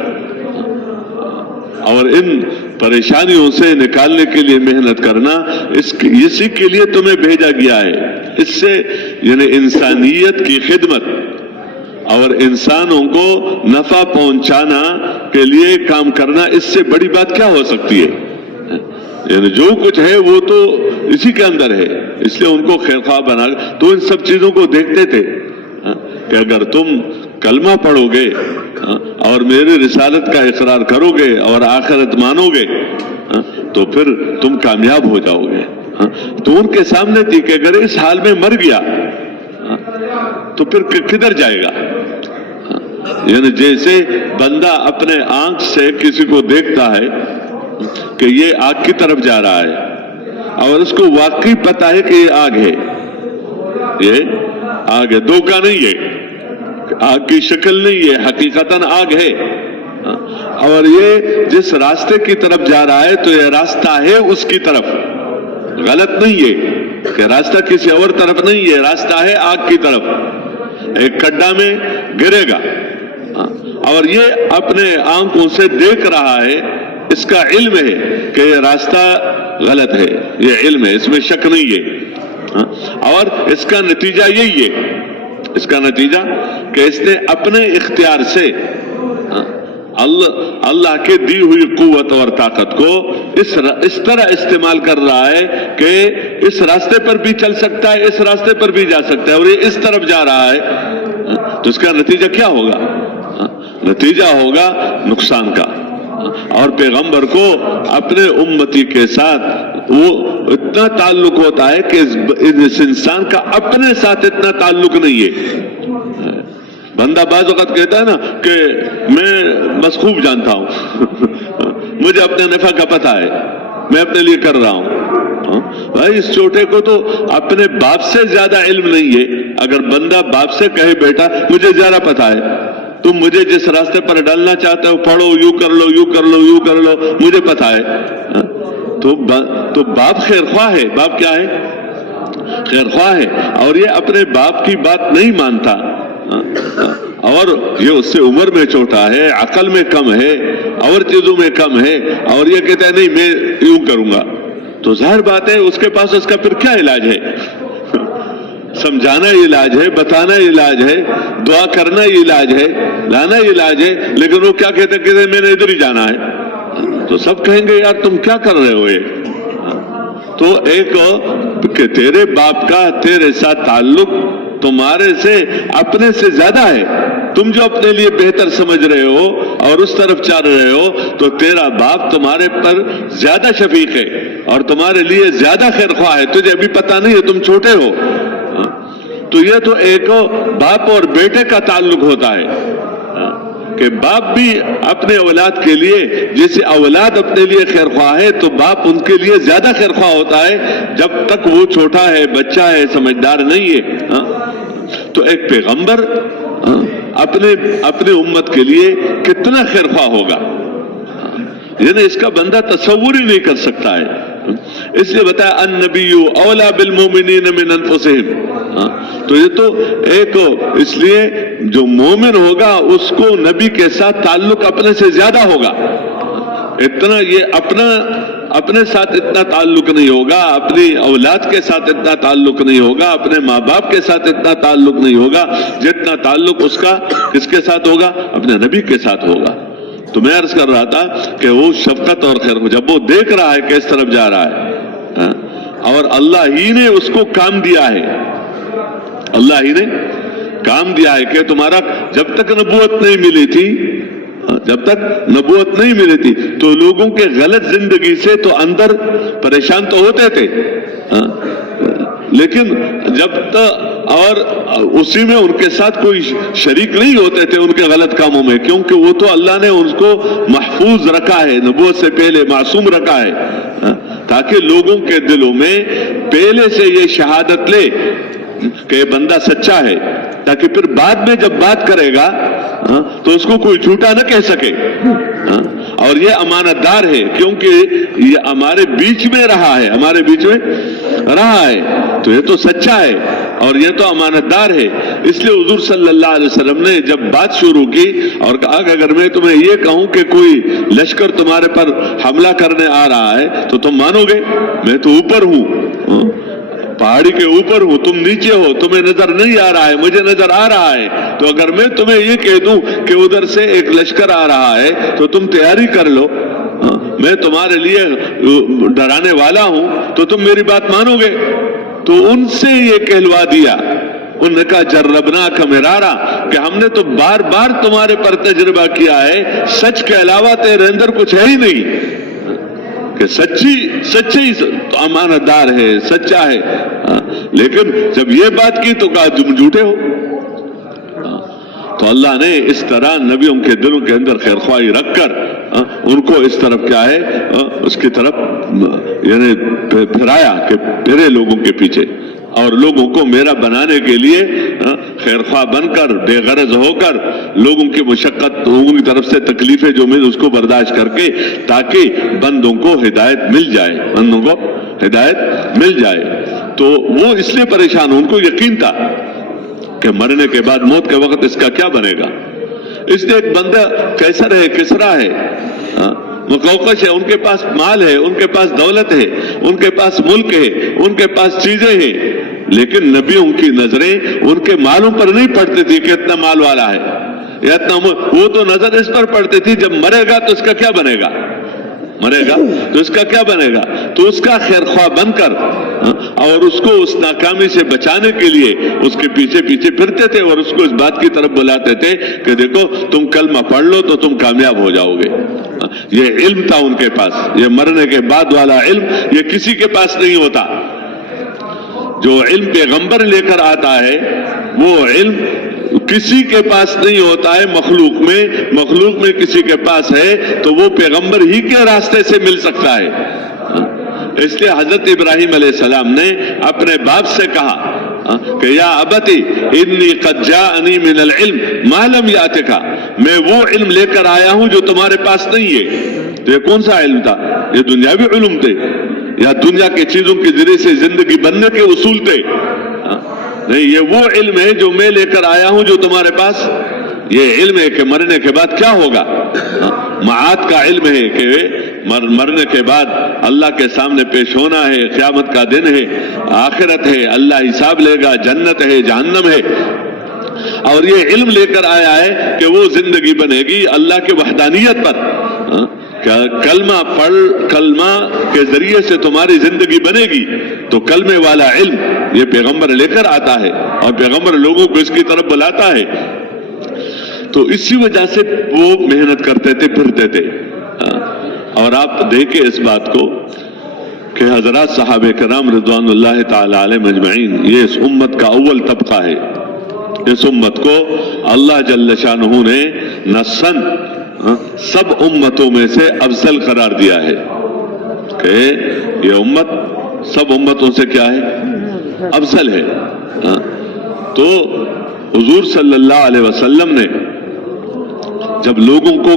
اور ان پریشانیوں سے نکالنے کے لیے محنت کرنا، اسی کے لیے تمہیں بھیجا گیا ہے. اس سے یعنی انسانیت کی خدمت اور انسانوں کو نفع پہنچانا کے لیے کام کرنا، اس سے بڑی بات کیا ہو سکتی ہے؟ یعنی جو کچھ ہے وہ تو اسی کے اندر ہے. اس لیے ان کو خیر خواہ بنا. تو ان سب چیزوں کو دیکھتے تھے کہ اگر تم کلمہ پڑھو گے اور میری رسالت کا اقرار کرو گے اور آخرت مانو گے تو پھر تم کامیاب ہو جاؤ گے. تو ان کے سامنے تھی کہ اگر اس حال میں مر گیا تو پھر کدھر جائے گا. یعنی جیسے بندہ اپنے آنکھ سے کسی کو دیکھتا ہے کہ یہ آگ کی طرف جا رہا ہے اور اس کو واقعی پتا ہے کہ یہ آگ ہے، یہ آگ ہے، دھوکہ نہیں ہے، آگ کی شکل نہیں ہے، حقیقتاً آگ ہے، اور یہ جس راستے کی طرف جا رہا ہے تو یہ راستہ ہے اس کی طرف، غلط نہیں ہے کہ راستہ کسی اور طرف نہیں ہے، راستہ ہے آگ کی طرف، ایک کھڈا میں گرے گا، اور یہ اپنے آنکھوں سے دیکھ رہا ہے، اس کا علم ہے کہ یہ راستہ غلط ہے، یہ علم ہے، اس میں شک نہیں ہے، اور اس کا نتیجہ یہی ہے، اس کا نتیجہ کہ اس نے اپنے اختیار سے اللہ کے دی ہوئی قوت اور طاقت کو اس طرح استعمال کر رہا ہے کہ اس راستے پر بھی چل سکتا ہے، اس راستے پر بھی جا سکتا ہے، اور یہ اس طرف جا رہا ہے، تو اس کا نتیجہ کیا ہوگا؟ نتیجہ ہوگا نقصان کا۔ اور پیغمبر کو اپنے امتی کے ساتھ وہ اتنا تعلق ہوتا ہے کہ اس انسان کا اپنے ساتھ اتنا تعلق نہیں ہے۔ بندہ بعض وقت کہتا ہے نا کہ میں بس خوب جانتا ہوں مجھے اپنے نفع کا پتہ ہے، میں اپنے لیے کر رہا ہوں۔ بھائی اس چھوٹے کو تو اپنے باپ سے زیادہ علم نہیں ہے۔ اگر بندہ باپ سے کہے بیٹا مجھے زیادہ پتہ ہے، تم مجھے جس راستے پر ڈالنا چاہتے ہو پڑھو، یوں کر لو، یوں کر لو، یوں کر لو، مجھے پتہ ہے، تو باپ خیر خواہ ہے۔ باپ کیا ہے؟ خیر خواہ ہے، اور یہ اپنے باپ کی بات نہیں مانتا، اور یہ اس سے عمر میں چھوٹا ہے، عقل میں کم ہے، اور چیزوں میں کم ہے، اور یہ کہتا ہے نہیں میں یوں کروں گا، تو ظاہر بات ہے اس کے پاس اس کا پھر کیا علاج ہے؟ سمجھانا علاج ہے، بتانا علاج ہے، دعا کرنا علاج ہے، لانا علاج ہے، لیکن وہ کیا کہتے ہیں میں نے ادھر ہی جانا ہے، تو سب کہیں گے یار تم کیا کر رہے ہو یہ؟ تو ایک کہ تیرے باپ کا تیرے ساتھ تعلق تمہارے سے اپنے سے زیادہ ہے، تم جو اپنے لیے بہتر سمجھ رہے ہو اور اس طرف چل رہے ہو، تو تیرا باپ تمہارے پر زیادہ شفیق ہے اور تمہارے لیے زیادہ خیر خواہ ہے، تجھے ابھی پتہ نہیں ہے، تم چھوٹے ہو۔ تو یہ تو ایک باپ اور بیٹے کا تعلق ہوتا ہے کہ باپ بھی اپنے اولاد کے لیے، جیسے اولاد اپنے لیے خیر خواہ ہے تو باپ ان کے لیے زیادہ خیر خواہ ہوتا ہے جب تک وہ چھوٹا ہے، بچہ ہے، سمجھدار نہیں ہے۔ تو ایک پیغمبر اپنے امت کے لیے کتنا خیر خواہ ہوگا، یعنی اس کا بندہ تصور ہی نہیں کر سکتا ہے۔ اس لیے بتایا النبی اولا بالمومنین من انفسہم، تو یہ تو ایک اس لیے جو مومن ہوگا اس کو نبی کے ساتھ تعلق اپنے سے زیادہ ہوگا، اتنا یہ اپنے ساتھ اتنا تعلق نہیں ہوگا، اپنی اولاد کے ساتھ اتنا تعلق نہیں ہوگا، اپنے ماں باپ کے ساتھ اتنا تعلق نہیں ہوگا جتنا تعلق اس کا کس کے ساتھ ہوگا؟ اپنے نبی کے ساتھ ہوگا۔ تو میں عرض کر رہا تھا کہ وہ شفقت اور خیر جب وہ دیکھ رہا ہے کہ اس طرف جا رہا ہے، اور اللہ ہی نے اس کو کام دیا ہے، اللہ ہی نے کام دیا ہے کہ تمہارا جب تک نبوت نہیں ملی تھی، جب تک نبوت نہیں ملی تھی تو لوگوں کے غلط زندگی سے تو اندر پریشان تو ہوتے تھے، لیکن جب تک اور اسی میں ان کے ساتھ کوئی شریک نہیں ہوتے تھے ان کے غلط کاموں میں، کیونکہ وہ تو اللہ نے ان کو محفوظ رکھا ہے، نبوت سے پہلے معصوم رکھا ہے، تاکہ لوگوں کے دلوں میں پہلے سے یہ شہادت لے کہ یہ بندہ سچا ہے، تاکہ پھر بعد میں جب بات کرے گا تو اس کو کوئی جھوٹا نہ کہہ سکے، اور یہ امانت دار ہے کیونکہ یہ ہمارے بیچ میں رہا ہے، ہمارے بیچ میں رہا ہے، تو یہ تو سچا ہے اور یہ تو امانت دار ہے۔ اس لیے حضور صلی اللہ علیہ وسلم نے جب بات شروع کی اور کہا کہ اگر میں تمہیں یہ کہوں کہ کوئی لشکر تمہارے پر حملہ کرنے آ رہا ہے تو تم مانو گے؟ میں تو اوپر ہوں، پہاڑی کے اوپر ہوں، تم نیچے ہو، تمہیں نظر نہیں آ رہا ہے، مجھے نظر آ رہا ہے، تو اگر میں تمہیں یہ کہہ دوں کہ ادھر سے ایک لشکر آ رہا ہے تو تم تیاری کر لو، میں تمہارے لیے ڈرانے والا ہوں، تو تم میری بات مانو گے؟ تو ان سے یہ کہلوا دیا، انہوں نے کہا جربناک مرارا، کہ ہم نے تو بار بار تمہارے پر تجربہ کیا ہے، سچ کے علاوہ تیرے اندر کچھ ہے ہی نہیں، کہ سچی امانت دار ہے، سچا ہے، لیکن جب یہ بات کی تو کہا تم جھوٹے ہو۔ تو اللہ نے اس طرح نبیوں کے دلوں کے اندر خیر خواہی رکھ کر ان کو اس طرف کیا ہے اس کی طرف یعنی پھرایا کہ پھرے لوگوں کے پیچھے، اور لوگوں کو میرا بنانے کے لیے خیرخواہ بن کر بے غرض ہو کر لوگوں کی مشقت، لوگوں کی طرف سے تکلیفیں جو مل اس کو برداشت کر کے تاکہ بندوں کو ہدایت مل جائے، بندوں کو ہدایت مل جائے۔ تو وہ اس لیے پریشان، ان کو یقین تھا کہ مرنے کے بعد موت کے وقت اس کا کیا بنے گا۔ اس لیے ایک بندہ کیسر ہے، کسرا ہے، مقوقش ہے، ان کے پاس مال ہے، ان کے پاس دولت ہے، ان کے پاس ملک ہے، ان کے پاس چیزیں ہیں، لیکن نبیوں کی نظریں ان کے مالوں پر نہیں پڑتی تھی کہ اتنا مال والا ہے یا اتنا، وہ تو نظر اس پر پڑتی تھی جب مرے گا تو اس کا کیا بنے گا، مرے گا تو اس کا کیا بنے گا۔ تو اس کا خیر خواہ بن کر اور اس کو اس ناکامی سے بچانے کے لیے اس کے پیچھے پیچھے پھرتے تھے اور اس کو اس بات کی طرف بلاتے تھے کہ دیکھو تم کلمہ پڑھ لو تو تم کامیاب ہو جاؤ گے۔ یہ علم تھا ان کے پاس، یہ مرنے کے بعد والا علم یہ کسی کے پاس نہیں ہوتا۔ جو علم پیغمبر لے کر آتا ہے وہ علم کسی کے پاس نہیں ہوتا ہے، مخلوق میں کسی کے پاس ہے تو وہ پیغمبر ہی کے راستے سے مل سکتا ہے۔ اس لیے حضرت ابراہیم علیہ السلام نے اپنے باپ سے کہا کہ یا ابتی انی قد جاءنی من العلم ما لم یاتک، میں وہ علم لے کر آیا ہوں جو تمہارے پاس نہیں ہے۔ تو یہ کون سا علم تھا؟ یہ دنیاوی علم تھے یا دنیا کے چیزوں کے ذریعے سے زندگی بننے کے اصول تھے؟ نہیں، یہ وہ علم ہے جو میں لے کر آیا ہوں جو تمہارے پاس، یہ علم ہے کہ مرنے کے بعد کیا ہوگا، معاد کا علم ہے کہ مرنے کے بعد اللہ کے سامنے پیش ہونا ہے، قیامت کا دن ہے، آخرت ہے، اللہ حساب لے گا، جنت ہے، جہنم ہے۔ اور یہ علم لے کر آیا ہے کہ وہ زندگی بنے گی اللہ کے وحدانیت پر، کلمہ پڑھ، کلمہ کے ذریعے سے تمہاری زندگی بنے گی۔ تو کلمے والا علم یہ پیغمبر لے کر آتا ہے اور پیغمبر لوگوں کو اس کی طرف بلاتا ہے۔ تو اسی وجہ سے وہ محنت کرتے تھے، پھرتے تھے۔ اور آپ دیکھیں اس بات کو کہ حضرات صحابہ کرام رضوان اللہ تعالی علیہم اجمعین یہ اس امت کا اول طبقہ ہے۔ اس امت کو اللہ جل شانہ نے نصاً سب امتوں میں سے افضل قرار دیا ہے کہ یہ امت سب امتوں سے کیا ہے، افضل ہے۔ تو حضور صلی اللہ علیہ وسلم نے جب لوگوں کو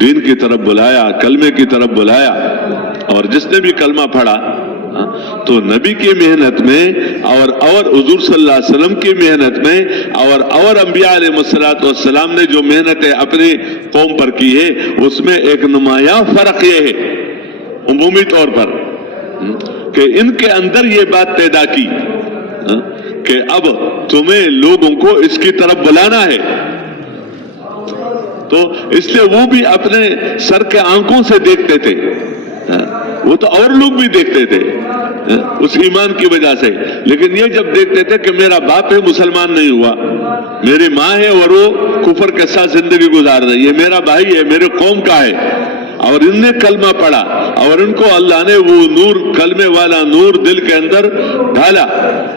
دین کی طرف بلایا، کلمے کی طرف بلایا، اور جس نے بھی کلمہ پڑھا تو نبی کی محنت میں اور حضور صلی اللہ علیہ وسلم کی محنت میں اور انبیاء علیہ السلام نے جو محنتیں اپنی قوم پر کی ہے اس میں ایک نمایاں فرق یہ ہے عمومی طور پر کہ ان کے اندر یہ بات پیدا کی کہ اب تمہیں لوگوں کو اس کی طرف بلانا ہے۔ تو اس لیے وہ بھی اپنے سر کے آنکھوں سے دیکھتے تھے، وہ تو اور لوگ بھی دیکھتے تھے اس ایمان کی وجہ سے، لیکن یہ جب دیکھتے تھے کہ میرا باپ ہے مسلمان نہیں ہوا، میری ماں ہے اور وہ کفر کے ساتھ زندگی گزار رہی ہے، میرا بھائی ہے میرے قوم کا ہے، اور ان نے کلمہ پڑھا اور ان کو اللہ نے وہ نور، کلمے والا نور دل کے اندر ڈالا،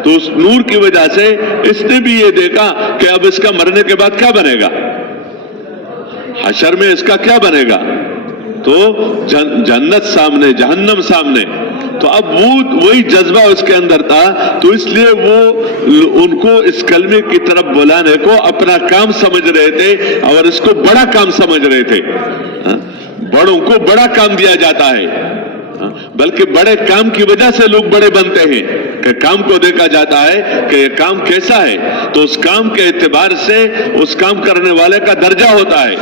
تو اس نور کی وجہ سے اس نے بھی یہ دیکھا کہ اب اس کا مرنے کے بعد کیا بنے گا، حشر میں اس کا کیا بنے گا، تو جنت سامنے، جہنم سامنے۔ تو اب وہی جذبہ اس کے اندر تھا، تو اس لیے وہ ان کو اس کلمے کی طرف بلانے کو اپنا کام سمجھ رہے تھے اور اس کو بڑا کام سمجھ رہے تھے۔ بڑوں کو بڑا کام دیا جاتا ہے، بلکہ بڑے کام کی وجہ سے لوگ بڑے بنتے ہیں کہ کام کو دیکھا جاتا ہے کہ یہ کام کیسا ہے، تو اس کام کے اعتبار سے اس کام کرنے والے کا درجہ ہوتا ہے۔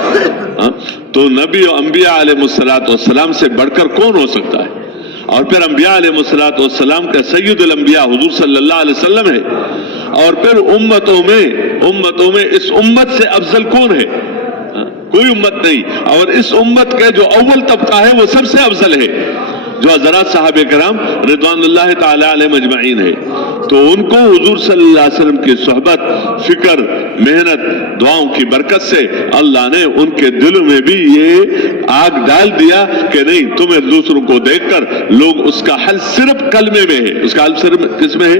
تو نبی و انبیاء علیہ السلام سے بڑھ کر کون ہو سکتا ہے؟ اور پھر انبیاء علیہ السلام کا سید الانبیاء حضور صلی اللہ علیہ وسلم ہے، اور پھر امتوں میں اس امت سے افضل کون ہے؟ کوئی امت نہیں، اور اس امت کا جو اول طبقہ ہے وہ سب سے افضل ہے، جو حضرات صحابہ کرام رضوان اللہ تعالی علیہم اجمعین ہے۔ تو ان کو حضور صلی اللہ علیہ وسلم کی صحبت، فکر، محنت، دعاؤں کی برکت سے اللہ نے ان کے دلوں میں بھی یہ آگ ڈال دیا کہ نہیں، تمہیں دوسروں کو دیکھ کر لوگ اس کا حل صرف کلمے میں ہے، اس کا حل صرف کس میں ہے؟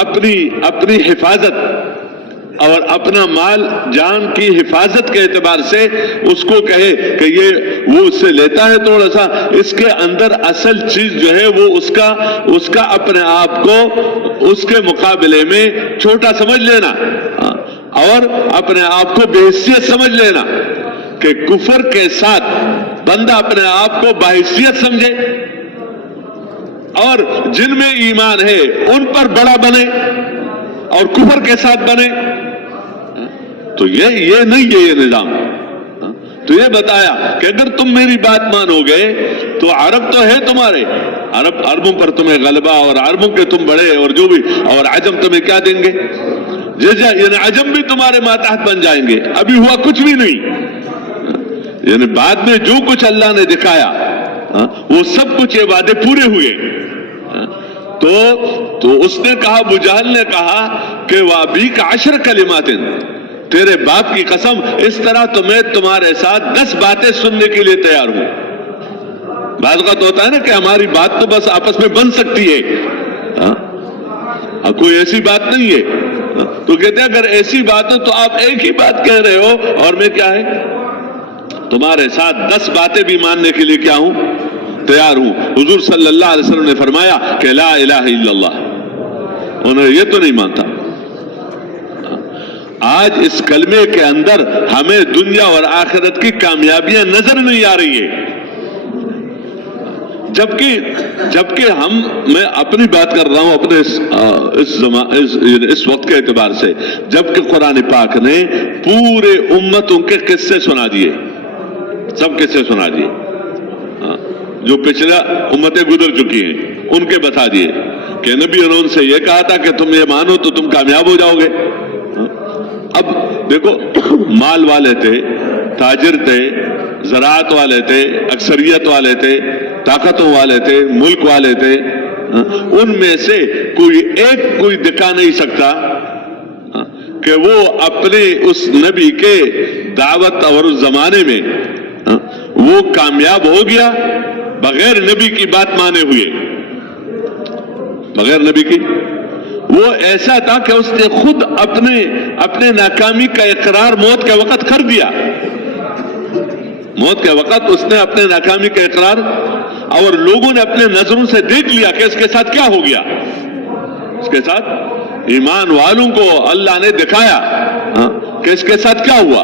اپنی حفاظت اور اپنا مال جان کی حفاظت کے اعتبار سے اس کو کہے کہ یہ وہ اس سے لیتا ہے تھوڑا سا، اس کے اندر اصل چیز جو ہے وہ اس کا اپنے آپ کو اس کے مقابلے میں چھوٹا سمجھ لینا اور اپنے آپ کو بے حیثیت سمجھ لینا، کہ کفر کے ساتھ بندہ اپنے آپ کو باحیثیت سمجھے اور جن میں ایمان ہے ان پر بڑا بنے اور کفر کے ساتھ بنے، تو یہ نہیں ہے یہ نظام۔ تو یہ بتایا کہ اگر تم میری بات مانو گے تو عرب تو ہے تمہارے، عربوں پر تمہیں غلبہ اور عربوں کے تم بڑے اور جو بھی، اور عجم تمہیں کیا دیں گے، یعنی عجم بھی تمہارے ماتحت بن جائیں گے۔ ابھی ہوا کچھ بھی نہیں، یعنی بعد میں جو کچھ اللہ نے دکھایا وہ سب کچھ یہ وعدے پورے ہوئے۔ تو اس نے کہا، ابو جہل نے کہا کہ وَأَبِيكَ 10 کلمات، تیرے باپ کی قسم اس طرح تو میں تمہارے ساتھ 10 باتیں سننے کے لیے تیار ہوں۔ بعض اوقات ہوتا ہے نا کہ ہماری بات تو بس آپس میں بن سکتی ہے، کوئی ایسی بات نہیں ہے، تو کہتے ہیں اگر ایسی بات ہو تو آپ ایک ہی بات کہہ رہے ہو اور میں کیا ہے تمہارے ساتھ 10 باتیں بھی ماننے کے لیے کیا ہوں، تیار ہوں۔ حضور صلی اللہ علیہ وسلم نے فرمایا کہ لا الہ الا اللہ، انہوں نے یہ تو نہیں مانتا۔ آج اس کلمے کے اندر ہمیں دنیا اور آخرت کی کامیابیاں نظر نہیں آ رہی ہے، جبکہ میں اپنی بات کر رہا ہوں اپنے اس وقت کے اعتبار سے، جبکہ قرآن پاک نے پورے امتوں کے قصے سنا دیے، سب قصے سنا دیے، جو پچھلا امتیں گزر چکی ہیں ان کے بتا دیے کہ نبی نے ان سے یہ کہا تھا کہ تم یہ مانو تو تم کامیاب ہو جاؤ گے۔ اب دیکھو، مال والے تھے، تاجر تھے، زراعت والے تھے، اکثریت والے تھے، طاقتوں والے تھے، ملک والے تھے، ان میں سے کوئی دکھا نہیں سکتا کہ وہ اپنے اس نبی کے دعوت اور اس زمانے میں وہ کامیاب ہو گیا بغیر نبی کی بات مانے ہوئے، بغیر نبی کی۔ وہ ایسا تھا کہ اس نے خود اپنے ناکامی کا اقرار موت کے وقت کر دیا، موت کے وقت اس نے اپنے ناکامی کا اقرار، اور لوگوں نے اپنے نظروں سے دیکھ لیا کہ اس کے ساتھ کیا ہو گیا، اس کے ساتھ ایمان والوں کو اللہ نے دکھایا کہ اس کے ساتھ کیا ہوا۔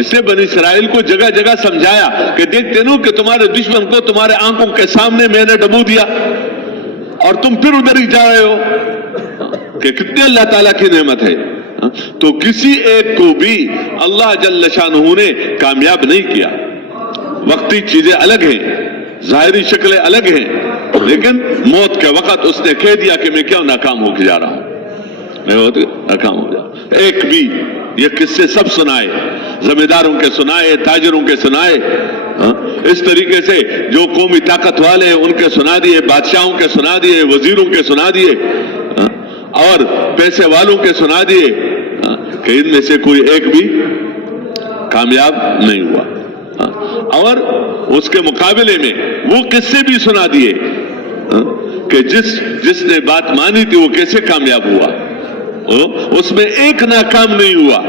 اس نے بنی اسرائیل کو جگہ جگہ سمجھایا کہ دیکھتے نو کہ تمہارے دشمن کو تمہارے آنکھوں کے سامنے میں نے ڈبو دیا اور تم پھر ادھر ہی جا رہے ہو، کہ کتنے اللہ تعالیٰ کی نعمت ہے۔ تو کسی ایک کو بھی اللہ جل شانہ نے کامیاب نہیں کیا۔ وقتی چیزیں الگ ہیں، ظاہری شکلیں الگ ہیں، لیکن موت کے وقت اس نے کہہ دیا کہ میں کیوں ناکام ہو کے جا رہا ہوں، میں ناکام ہو جا۔ ایک بھی یہ قصے سب سنائے، زمینداروں کے سنائے، تاجروں کے سنائے، اس طریقے سے جو قومی طاقت والے ان کے سنا دیے، بادشاہوں کے سنا دیے، وزیروں کے سنا دیے، اور پیسے والوں کے سنا دیے، کہ ان میں سے کوئی ایک بھی کامیاب نہیں ہوا۔ اور اس کے مقابلے میں وہ قصے بھی سنا دیے کہ جس نے بات مانی تھی وہ کیسے کامیاب ہوا، اس میں ایک ناکام نہیں ہوا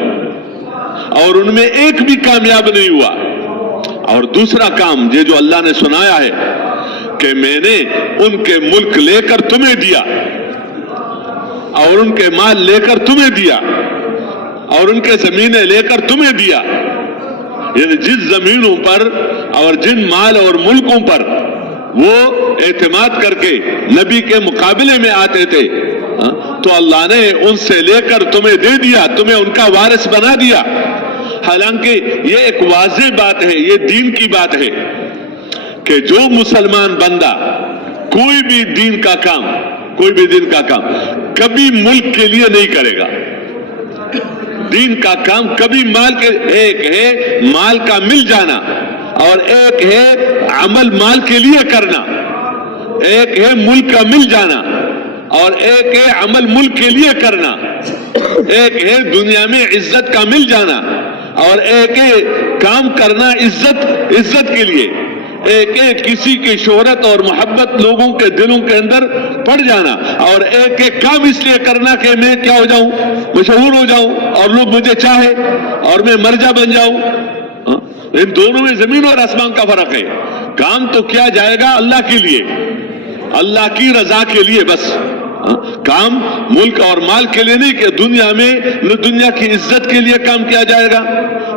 اور ان میں ایک بھی کامیاب نہیں ہوا۔ اور دوسرا کام یہ جو اللہ نے سنایا ہے کہ میں نے ان کے ملک لے کر تمہیں دیا اور ان کے مال لے کر تمہیں دیا اور ان کے زمینیں لے کر تمہیں دیا، یعنی جس زمینوں پر اور جن مال اور ملکوں پر وہ اعتماد کر کے نبی کے مقابلے میں آتے تھے، تو اللہ نے ان سے لے کر تمہیں دے دیا، تمہیں ان کا وارث بنا دیا۔ حالانکہ یہ ایک واضح بات ہے، یہ دین کی بات ہے کہ جو مسلمان بندہ کوئی بھی دین کا کام کبھی ملک کے لیے نہیں کرے گا، دین کا کام کبھی ایک ہے مال کا مل جانا اور ایک ہے عمل مال کے لیے کرنا، ایک ہے ملک کا مل جانا اور ایک ہے عمل ملک کے لیے کرنا، ایک ہے دنیا میں عزت کا مل جانا اور ایک ہے کام کرنا عزت کے لیے، ایک ایک کسی کی شہرت اور محبت لوگوں کے دلوں کے اندر پڑ جانا، اور ایک ایک کام اس لیے کرنا کہ میں کیا ہو جاؤں، مشہور ہو جاؤں اور لوگ مجھے چاہے اور میں مرجع بن جاؤں۔ ان دونوں میں زمین اور آسمان کا فرق ہے۔ کام تو کیا جائے گا اللہ کے لیے، اللہ کی رضا کے لیے بس۔ کام ملک اور مال کے لیے نہیں، کہ دنیا میں نہ دنیا کی عزت کے لیے کام کیا جائے گا،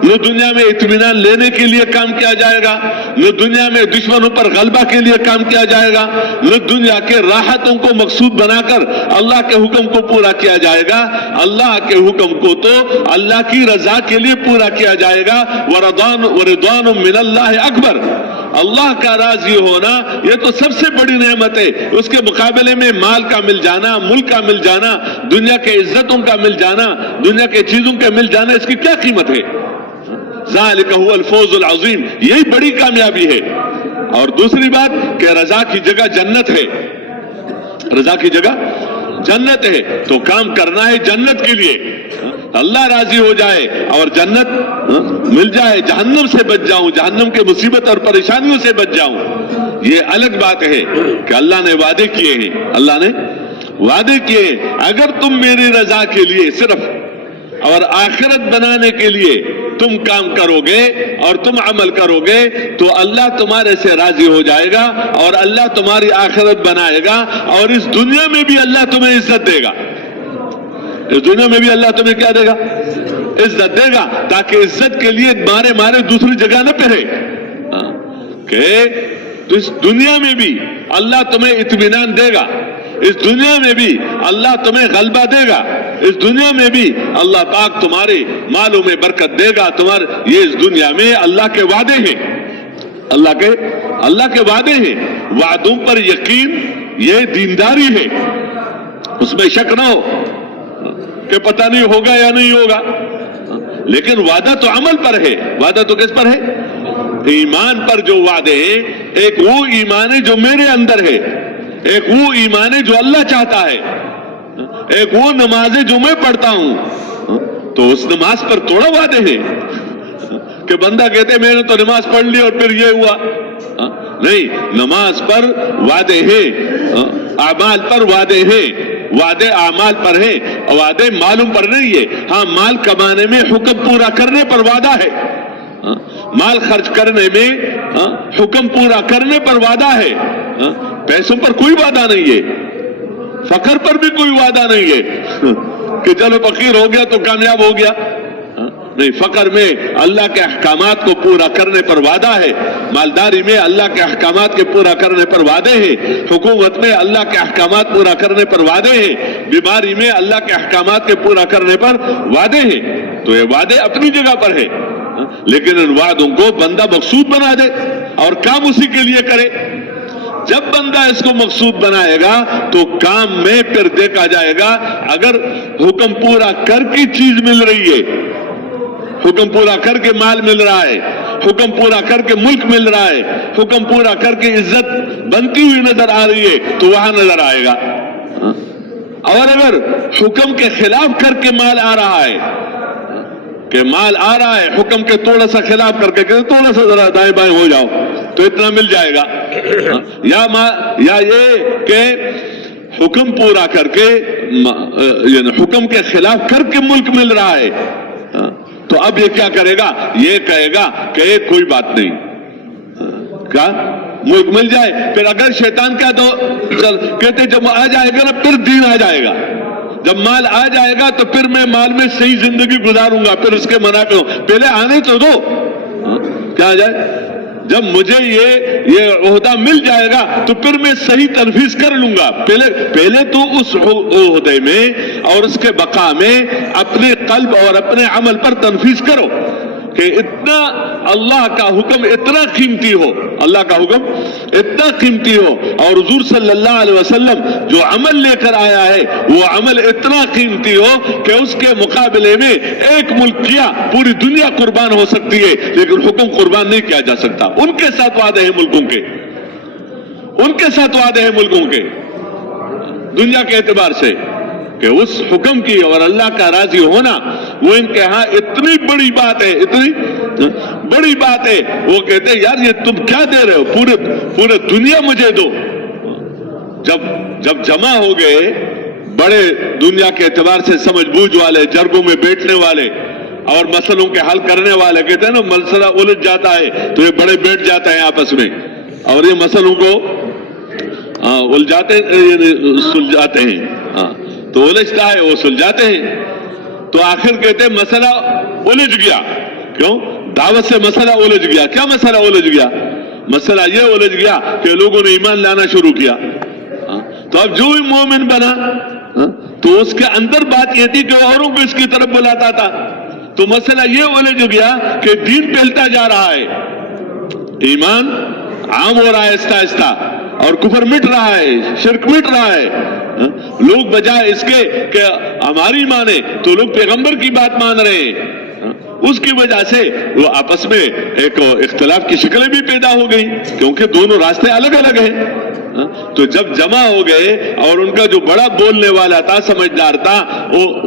نہ دنیا میں اطمینان لینے کے لیے کام کیا جائے گا، نہ دنیا میں دشمنوں پر غلبہ کے لیے کام کیا جائے گا، نہ دنیا کے راحتوں کو مقصود بنا کر اللہ کے حکم کو پورا کیا جائے گا۔ اللہ کے حکم کو تو اللہ کی رضا کے لیے پورا کیا جائے گا۔ وَرِضْوَانٌ مِّنَ اللَّهِ اکبر، اللہ کا راضی ہونا یہ تو سب سے بڑی نعمت ہے۔ اس کے مقابلے میں مال کا مل جانا، ملک کا مل جانا، دنیا کے عزتوں کا مل جانا، دنیا کے چیزوں کا مل جانا، اس کی کیا قیمت ہے؟ ذَلِكَ هُوَ الْفَوْزُ الْعَظِيمُ، یہی بڑی کامیابی ہے۔ اور دوسری بات کہ رضا کی جگہ جنت ہے، رضا کی جگہ جنت ہے، تو کام کرنا ہے جنت کے لیے، اللہ راضی ہو جائے اور جنت مل جائے، جہنم سے بچ جاؤں، جہنم کے مصیبت اور پریشانیوں سے بچ جاؤں۔ یہ الگ بات ہے کہ اللہ نے وعدے کیے ہیں، اللہ نے وعدے کیے ہیں، اگر تم میری رضا کے لیے صرف اور آخرت بنانے کے لیے تم کام کرو گے اور تم عمل کرو گے تو اللہ تمہارے سے راضی ہو جائے گا، اور اللہ تمہاری آخرت بنائے گا، اور اس دنیا میں بھی اللہ تمہیں عزت دے گا۔ اس دنیا میں بھی اللہ تمہیں کیا دے گا؟ عزت دے گا، تاکہ عزت کے لیے مارے مارے دوسری جگہ نہ پھرے، کہ اس دنیا میں بھی اللہ تمہیں اطمینان دے گا، اس دنیا میں بھی اللہ تمہیں غلبہ دے گا، اس دنیا میں بھی اللہ پاک تمہارے مالوں میں برکت دے گا۔ یہ اس دنیا میں اللہ کے وعدے ہیں، اللہ کے وعدے ہیں۔ وعدوں پر یقین یہ دینداری ہے، اس میں شک نہ ہو کہ پتہ نہیں ہوگا یا نہیں ہوگا، لیکن وعدہ تو عمل پر ہے۔ وعدہ تو کس پر ہے؟ ایمان پر جو وعدے ہیں، ایک وہ ایمان ہے جو میرے اندر ہے، ایک وہ ایمان ہے جو اللہ چاہتا ہے، ایک وہ نماز ہے جو میں پڑھتا ہوں، تو اس نماز پر تھوڑا وعدے ہیں کہ بندہ کہتے میں نے تو نماز پڑھ لی اور پھر یہ ہوا، نہیں، نماز پر وعدے ہیں، اعمال پر وعدے ہیں، وعدے اعمال پر ہیں، وعدے معلوم پر نہیں ہے۔ ہاں، مال کمانے میں حکم پورا کرنے پر وعدہ ہے، مال خرچ کرنے میں حکم پورا کرنے پر وعدہ ہے، پیسوں پر کوئی وعدہ نہیں ہے، فقر پر بھی کوئی وعدہ نہیں ہے کہ چلو فقیر ہو گیا تو کامیاب ہو گیا، نہیں، فقر میں اللہ کے احکامات کو پورا کرنے پر وعدہ ہے، مالداری میں اللہ کے احکامات کے پورا کرنے پر وعدے ہیں، حکومت میں اللہ کے احکامات پورا کرنے پر وعدے ہیں، بیماری میں اللہ کے احکامات کے پورا کرنے پر وعدے ہیں۔ تو یہ وعدے اپنی جگہ پر ہے، لیکن ان وعدوں کو بندہ مقصود بنا دے اور کام اسی کے لیے کرے۔ جب بندہ اس کو مقصود بنائے گا تو کام میں پھر دیکھا جائے گا، اگر حکم پورا کر کی چیز مل رہی ہے، حکم پورا کر کے مال مل رہا ہے، حکم پورا کر کے ملک مل رہا ہے، حکم پورا کر کے عزت بنتی ہوئی نظر آ رہی ہے تو وہاں نظر آئے گا۔ اور اگر حکم کے خلاف کر کے مال آ رہا ہے، کہ مال آ رہا ہے حکم کے تھوڑا سا خلاف کر کے کہ تھوڑا سا ذرا دائیں بائیں ہو جاؤ تو اتنا مل جائے گا، یا یہ کہ حکم پورا کر کے یعنی حکم کے خلاف کر کے ملک مل رہا ہے، تو اب یہ کیا کرے گا؟ یہ کہے گا کہ کوئی بات نہیں، کیا ملک مل جائے، پھر اگر شیطان کیا تو کہتے جب آ جائے گا نا پھر دین آ جائے گا، جب مال آ جائے گا تو پھر میں مال میں صحیح زندگی گزاروں گا، پھر اس کے منع کروں، پہلے آنے تو دو، کیا آ جائے، جب مجھے یہ عہدہ مل جائے گا تو پھر میں صحیح تنفیذ کر لوں گا، پہلے تو اس عہدے میں اور اس کے بقا میں اپنے قلب اور اپنے عمل پر تنفیذ کرو کہ اتنا اللہ کا حکم اتنا قیمتی ہو، اللہ کا حکم اتنا قیمتی ہو، اور حضور صلی اللہ علیہ وسلم جو عمل لے کر آیا ہے وہ عمل اتنا قیمتی ہو کہ اس کے مقابلے میں ایک ملک کیا پوری دنیا قربان ہو سکتی ہے، لیکن حکم قربان نہیں کیا جا سکتا۔ ان کے ساتھ وعدے ہیں ملکوں کے، ان کے ساتھ وعدے ہیں ملکوں کے، دنیا کے اعتبار سے کہ اس حکم کی اور اللہ کا راضی ہونا وہ ان کے ہاں اتنی بڑی بات ہے، اتنی بڑی بات ہے، وہ کہتے ہیں یار یہ تم کیا دے رہے ہو، پورے دنیا مجھے دو۔ جب جمع ہو گئے بڑے دنیا کے اعتبار سے سمجھ بوجھ والے، جرگوں میں بیٹھنے والے اور مسئلوں کے حل کرنے والے، کہتے ہیں نا مسئلہ الجھ جاتا ہے تو یہ بڑے بیٹھ جاتے ہیں آپس میں اور یہ مسئلوں کو سلجھاتے ہیں، تو الجھتا ہے وہ سلجھاتے ہیں۔ تو آخر کہتے ہیں مسئلہ الجھ گیا۔ کیوں؟ دعوت سے مسئلہ الجھ گیا۔ کیا مسئلہ الجھ گیا؟ مسئلہ یہ الجھ گیا کہ لوگوں نے ایمان لانا شروع کیا۔ تو اب جو بھی مومن بنا تو اس کے اندر بات یہ تھی کہ اوروں کو اس کی طرف بلاتا تھا، تو مسئلہ یہ الجھ گیا کہ دین پھیلتا جا رہا ہے، ایمان عام ہو رہا ہے آہستہ آہستہ، اور کفر مٹ رہا ہے، شرک مٹ رہا ہے۔ لوگ بجائے اس کے کہ ہماری مانے تو لوگ پیغمبر کی بات مان رہے ہیں، اس کی وجہ سے وہ آپس میں ایک اختلاف کی شکلیں بھی پیدا ہو گئی، کیونکہ دونوں راستے الگ الگ ہیں۔ تو جب جمع ہو گئے اور ان کا جو بڑا بولنے والا تھا، سمجھدار تھا،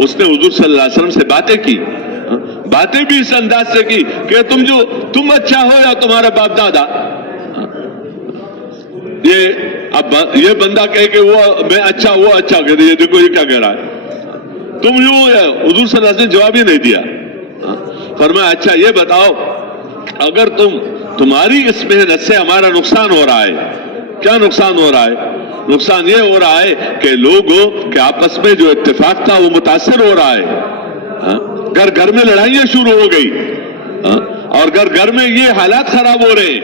اس نے حضور صلی اللہ علیہ وسلم سے باتیں کی، باتیں بھی اس انداز سے کی کہ تم اچھا ہو یا تمہارا باپ دادا۔ یہ بندہ کہے کہ وہ میں اچھا، وہ اچھا کہتے، یہ دیکھو یہ کیا کہہ رہا ہے، تم یوں ہے۔ حضور صلی اللہ علیہ وسلم نے جواب ہی نہیں دیا، فرمایا اچھا یہ بتاؤ اگر تمہاری اس محنت سے ہمارا نقصان ہو رہا ہے، کیا نقصان ہو رہا ہے؟ نقصان یہ ہو رہا ہے کہ لوگوں کے آپس میں جو اتفاق تھا وہ متاثر ہو رہا ہے، گھر میں لڑائیاں شروع ہو گئی، اور گھر میں یہ حالات خراب ہو رہے ہیں،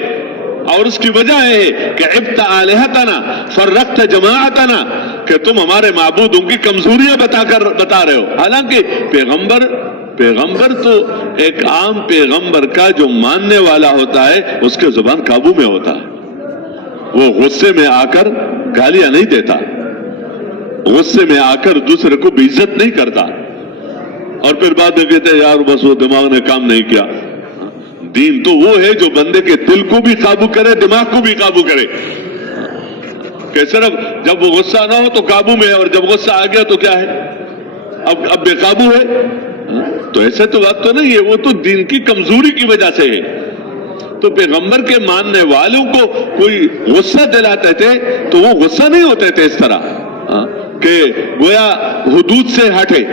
اور اس کی وجہ ہے کہ عبت آلہتنا فرقت جماعتنا، کہ تم ہمارے معبودوں کی کمزوریاں بتا رہے ہو۔ حالانکہ پیغمبر تو ایک عام پیغمبر کا جو ماننے والا ہوتا ہے اس کے زبان قابو میں ہوتا ہے، وہ غصے میں آ کر گالیاں نہیں دیتا، غصے میں آ کر دوسرے کو بے عزت نہیں کرتا، اور پھر بعد میں کہتے ہیں یار بس وہ دماغ نے کام نہیں کیا۔ دین تو وہ ہے جو بندے کے دل کو بھی قابو کرے، دماغ کو بھی قابو کرے، کہ صرف جب وہ غصہ نہ ہو تو قابو میں ہے، اور جب غصہ آ گیا تو کیا ہے، اب بے قابو ہے۔ تو ایسے تو بات تو نہیں ہے، وہ تو دین کی کمزوری کی وجہ سے ہے۔ تو پیغمبر کے ماننے والوں کو کوئی غصہ دلاتے تھے تو وہ غصہ نہیں ہوتے تھے اس طرح کہ گویا حدود سے ہٹے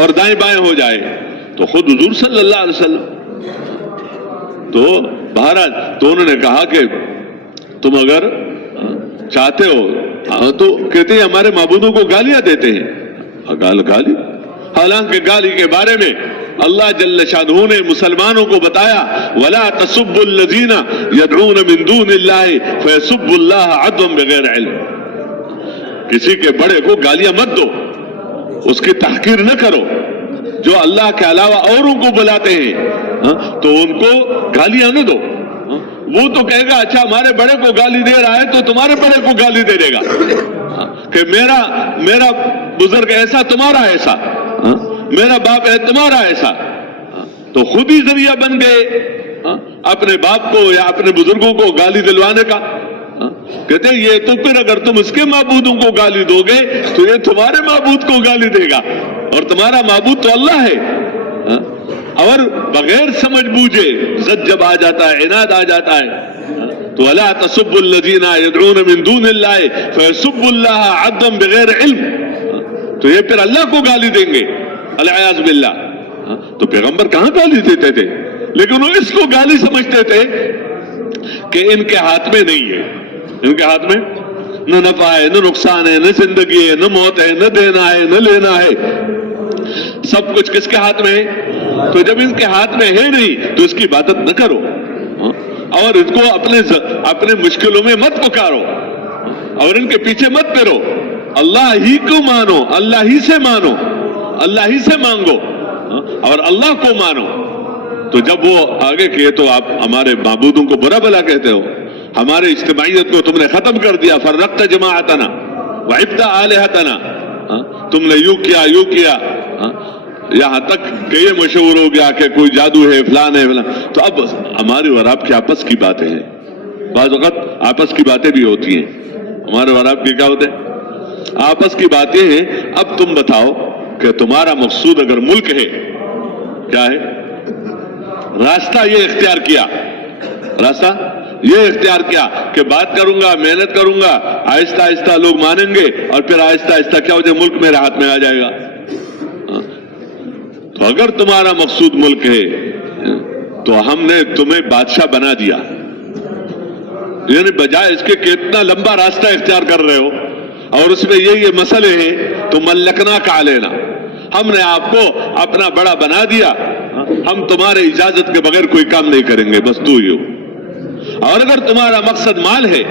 اور دائیں بائیں ہو جائے۔ تو خود حضور صلی اللہ علیہ وسلم تو بہرحال تو انہوں نے کہا کہ تم اگر چاہتے ہو تو کہتے ہیں ہمارے معبودوں کو گالیاں دیتے ہیں، گالی، حالانکہ گالی کے بارے میں اللہ جل شانہ نے مسلمانوں کو بتایا وَلَا تَسُبُّوا الَّذِينَ يَدْعُونَ مِن دُونِ اللَّهِ فَيَسُبُّوا اللَّهَ عَدْوًا بِغَيْرِ عِلْمٍ، کسی کے بڑے کو گالیاں مت دو، اس کی تحقیر نہ کرو، جو اللہ کے علاوہ اوروں کو بلاتے ہیں تو ان کو گالیاں نہ دو۔ وہ تو کہے گا اچھا ہمارے بڑے کو گالی دے رہا ہے تو تمہارے بڑے کو گالی دے دے گا کہ میرا بزرگ ایسا تمہارا ایسا، میرا باپ ہے تمہارا ایسا، تو خود ہی ذریعہ بن گئے اپنے باپ کو یا اپنے بزرگوں کو گالی دلوانے کا۔ کہتے ہیں یہ تو پھر اگر تم اس کے معبودوں کو گالی دو گے تو یہ تمہارے معبود کو گالی دے گا، اور تمہارا معبود تو اللہ ہے۔ اور بغیر سمجھ بوجھے زد جب آ جاتا ہے، عناد آ جاتا ہے، تو وَلَا تَسُبُّوا الَّذِينَ يَدْعُونَ مِن دُونِ اللَّهِ فَيَسُبُّوا اللَّهَ عَدْوًا بِغَيْرِ عِلْمٍ، تو یہ پھر اللہ کو گالی دیں گے العیاذ باللہ۔ تو پیغمبر کہاں گالی دیتے تھے، لیکن وہ اس کو گالی سمجھتے تھے کہ ان کے ہاتھ میں نہیں ہے، ان کے ہاتھ میں نہ نفع ہے نہ نقصان ہے، نہ زندگی ہے نہ موت ہے، نہ دینا ہے نہ لینا ہے، سب کچھ کس کے ہاتھ میں ہے؟ تو جب ان کے ہاتھ میں ہے نہیں تو اس کی عبادت نہ کرو، اور اس کو اپنے مشکلوں میں مت پکارو، اور ان کے پیچھے مت پھرو، اللہ ہی کو مانو، اللہ ہی سے مانو، اللہ ہی سے مانگو اور اللہ کو مانو۔ تو جب وہ آگے کہے تو آپ ہمارے معبودوں کو برا بلا کہتے ہو، ہمارے اجتماعیت کو تم نے ختم کر دیا، فرقت جماعتنا وعبت آلہتنا، تم نے یوں کیا، یہاں تک کہ یہ مشہور ہو گیا کہ کوئی جادو ہے فلان ہے فلان۔ تو اب ہماری اور آپ کی آپس کی باتیں ہیں، بعض وقت آپس کی باتیں بھی ہوتی ہیں، ہمارے اور آپ کی کیا ہوتے ہیں آپس کی باتیں ہیں. اب تم بتاؤ کہ تمہارا مقصود اگر ملک ہے، کیا ہے؟ راستہ یہ اختیار کیا، راستہ یہ اختیار کیا کہ بات کروں گا، محنت کروں گا، آہستہ آہستہ لوگ مانیں گے، اور پھر آہستہ آہستہ کیا ہو جائے، ملک میرے ہاتھ میں آ جائے گا. تو اگر تمہارا مقصود ملک ہے تو ہم نے تمہیں بادشاہ بنا دیا، یعنی بجائے اس کے کہ اتنا لمبا راستہ اختیار کر رہے ہو اور اس میں یہ مسئلے ہیں، تو ملکنا کا لینا، ہم نے آپ کو اپنا بڑا بنا دیا، ہم تمہارے اجازت کے بغیر کوئی کام نہیں کریں گے، بس تو ہی ہو. اور اگر تمہارا مقصد مال ہے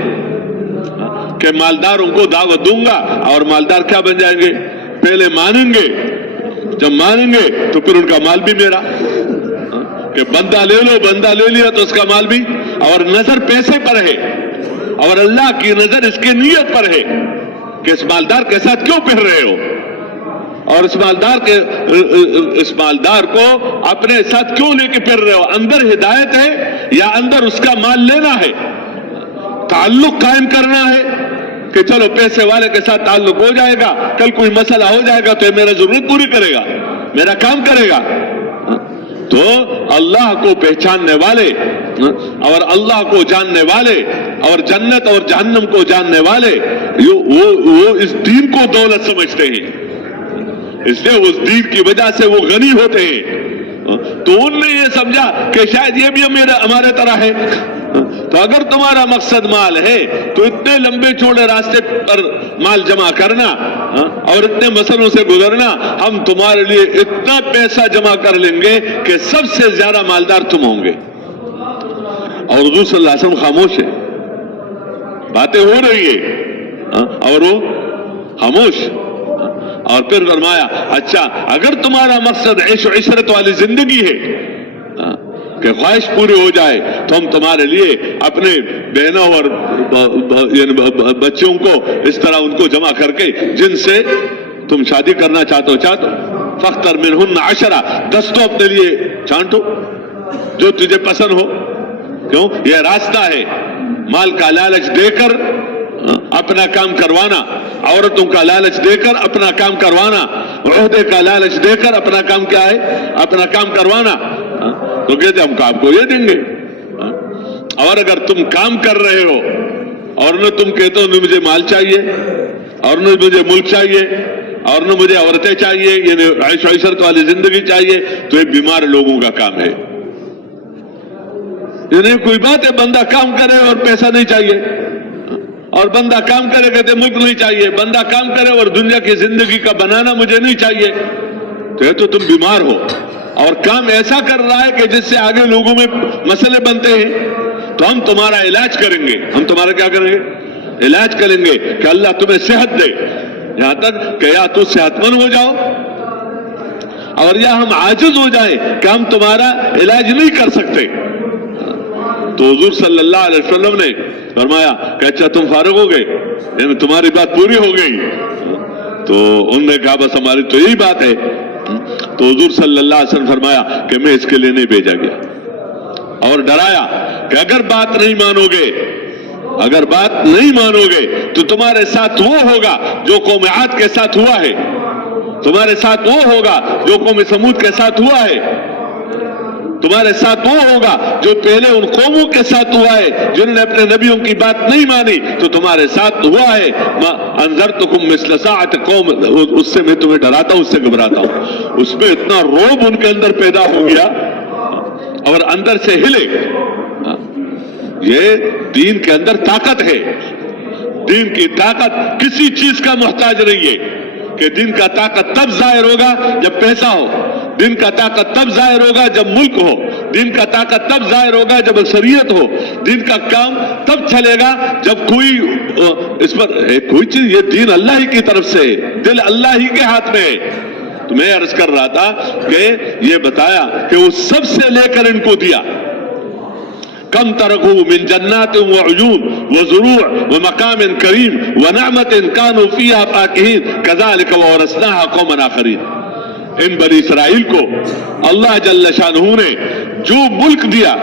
کہ مالداروں کو دعوت دوں گا، اور مالدار کیا بن جائیں گے، پہلے مانیں گے، جب مانیں گے تو پھر ان کا مال بھی میرا، کہ بندہ لے لو، بندہ لے لیا تو اس کا مال بھی. اور نظر پیسے پر ہے، اور اللہ کی نظر اس کی نیت پر ہے کہ اس مالدار کے ساتھ کیوں پھر رہے ہو، اور اس مالدار کو اپنے ساتھ کیوں لے کے پھر رہے ہو. اندر ہدایت ہے یا اندر اس کا مال لینا ہے؟ تعلق قائم کرنا ہے کہ چلو پیسے والے کے ساتھ تعلق ہو جائے گا، کل کوئی مسئلہ ہو جائے گا تو یہ میرا ضرورت پوری کرے گا، میرا کام کرے گا. تو اللہ کو پہچاننے والے اور اللہ کو جاننے والے اور جنت اور جہنم کو جاننے والے وہ اس دین کو دولت سمجھتے ہیں، اس لیے اس دین کی وجہ سے وہ غنی ہوتے ہیں. تو ان نے یہ سمجھا کہ شاید یہ بھی ہمارے طرح ہے. تو اگر تمہارا مقصد مال ہے تو اتنے لمبے چوڑے راستے پر مال جمع کرنا اور اتنے مسئلوں سے گزرنا، ہم تمہارے لیے اتنا پیسہ جمع کر لیں گے کہ سب سے زیادہ مالدار تم ہوں گے. اور حضور صلی اللہ علیہ وسلم خاموش ہے، باتیں ہو رہی ہے اور وہ خاموش. اور پھر فرمایا اچھا اگر تمہارا مقصد عیش و عشرت والی زندگی ہے کہ خواہش پوری ہو جائے، تو ہم تمہارے لیے اپنے بہنوں اور بچوں کو اس طرح ان کو جمع کر کے جن سے تم شادی کرنا چاہتے ہو فاختر منہن 10 دستوں اپنے لیے چانٹو جو تجھے پسند ہو. کیوں؟ یہ راستہ ہے مال کا لالچ دے کر اپنا کام کروانا، عورتوں کا لالچ دے کر اپنا کام کروانا، عہدے کا لالچ دے کر اپنا کام کیا ہے، اپنا کام کروانا. تو کہتے ہم آپ کو یہ دیں گے. اور اگر تم کام کر رہے ہو اور نہ تم کہتے ہو نہ مجھے مال چاہیے اور نہ مجھے ملک چاہیے اور نہ مجھے عورتیں چاہیے، یعنی عیش و عشرت والی زندگی چاہیے، تو یہ بیمار لوگوں کا کام ہے. یعنی کوئی بات ہے بندہ کام کرے اور پیسہ نہیں چاہیے، اور بندہ کام کرے کہتے ملک نہیں چاہیے، بندہ کام کرے اور دنیا کی زندگی کا بنانا مجھے نہیں چاہیے، تو یہ تو تم بیمار ہو. اور کام ایسا کر رہا ہے کہ جس سے آگے لوگوں میں مسئلے بنتے ہیں. تو ہم تمہارا علاج کریں گے، ہم تمہارا کیا کریں گے، علاج کریں گے کہ اللہ تمہیں صحت دے، یہاں تک کہ یا تو صحت مند ہو جاؤ اور یا ہم عاجز ہو جائیں کہ ہم تمہارا علاج نہیں کر سکتے. تو حضور صلی اللہ علیہ وسلم نے فرمایا کہ اچھا تم فارغ ہو گئے، یعنی تمہاری بات پوری ہو گئی. تو انہوں نے کہا بس ہماری تو یہی بات ہے. تو حضور صلی اللہ علیہ وسلم فرمایا کہ میں اس کے لیے نہیں بھیجا گیا، اور ڈرایا کہ اگر بات نہیں مانو گے تو تمہارے ساتھ وہ ہوگا جو قوم عاد کے ساتھ ہوا ہے، تمہارے ساتھ وہ ہوگا جو قوم سمود کے ساتھ ہوا ہے، تمہارے ساتھ وہ ہوگا جو پہلے ان قوموں کے ساتھ ہوا ہے جنہوں نے اپنے نبیوں کی بات نہیں مانی، تو تمہارے ساتھ ہوا ہے. انذرتکم مثل ساعۃ قوم، اس سے میں تمہیں ڈراتا ہوں، اس سے گھبراتا ہوں. اس میں اتنا روب ان کے اندر پیدا ہو گیا اور اندر سے ہلے. یہ دین کے اندر طاقت ہے. دین کی طاقت کسی چیز کا محتاج نہیں ہے کہ دین کا طاقت تب ظاہر ہوگا جب پیسہ ہو، دین کا طاقت تب ظاہر ہوگا جب ملک ہو، دین کا طاقت تب ظاہر ہوگا جب اکثریت ہو، دین کا کام تب چلے گا جب کوئی اس پر کوئی چیز. یہ دین اللہ ہی کی طرف سے ہے، دل اللہ ہی کے ہاتھ میں ہے. تو میں عرض کر رہا تھا کہ یہ بتایا کہ وہ سب سے لے کر ان کو دیا. کم ترکوا من جنات وعیون وزروع ومقام کریم ونعمت کانوا فیہا فاکہین کذالک وورثناہا قوما آخرین. ان بنی اسرائیل کو اللہ جل شانہ نے جو ملک دیا،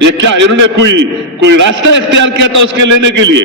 یہ کیا انہوں نے کوئی راستہ اختیار کیا تھا اس کے لینے کے لیے؟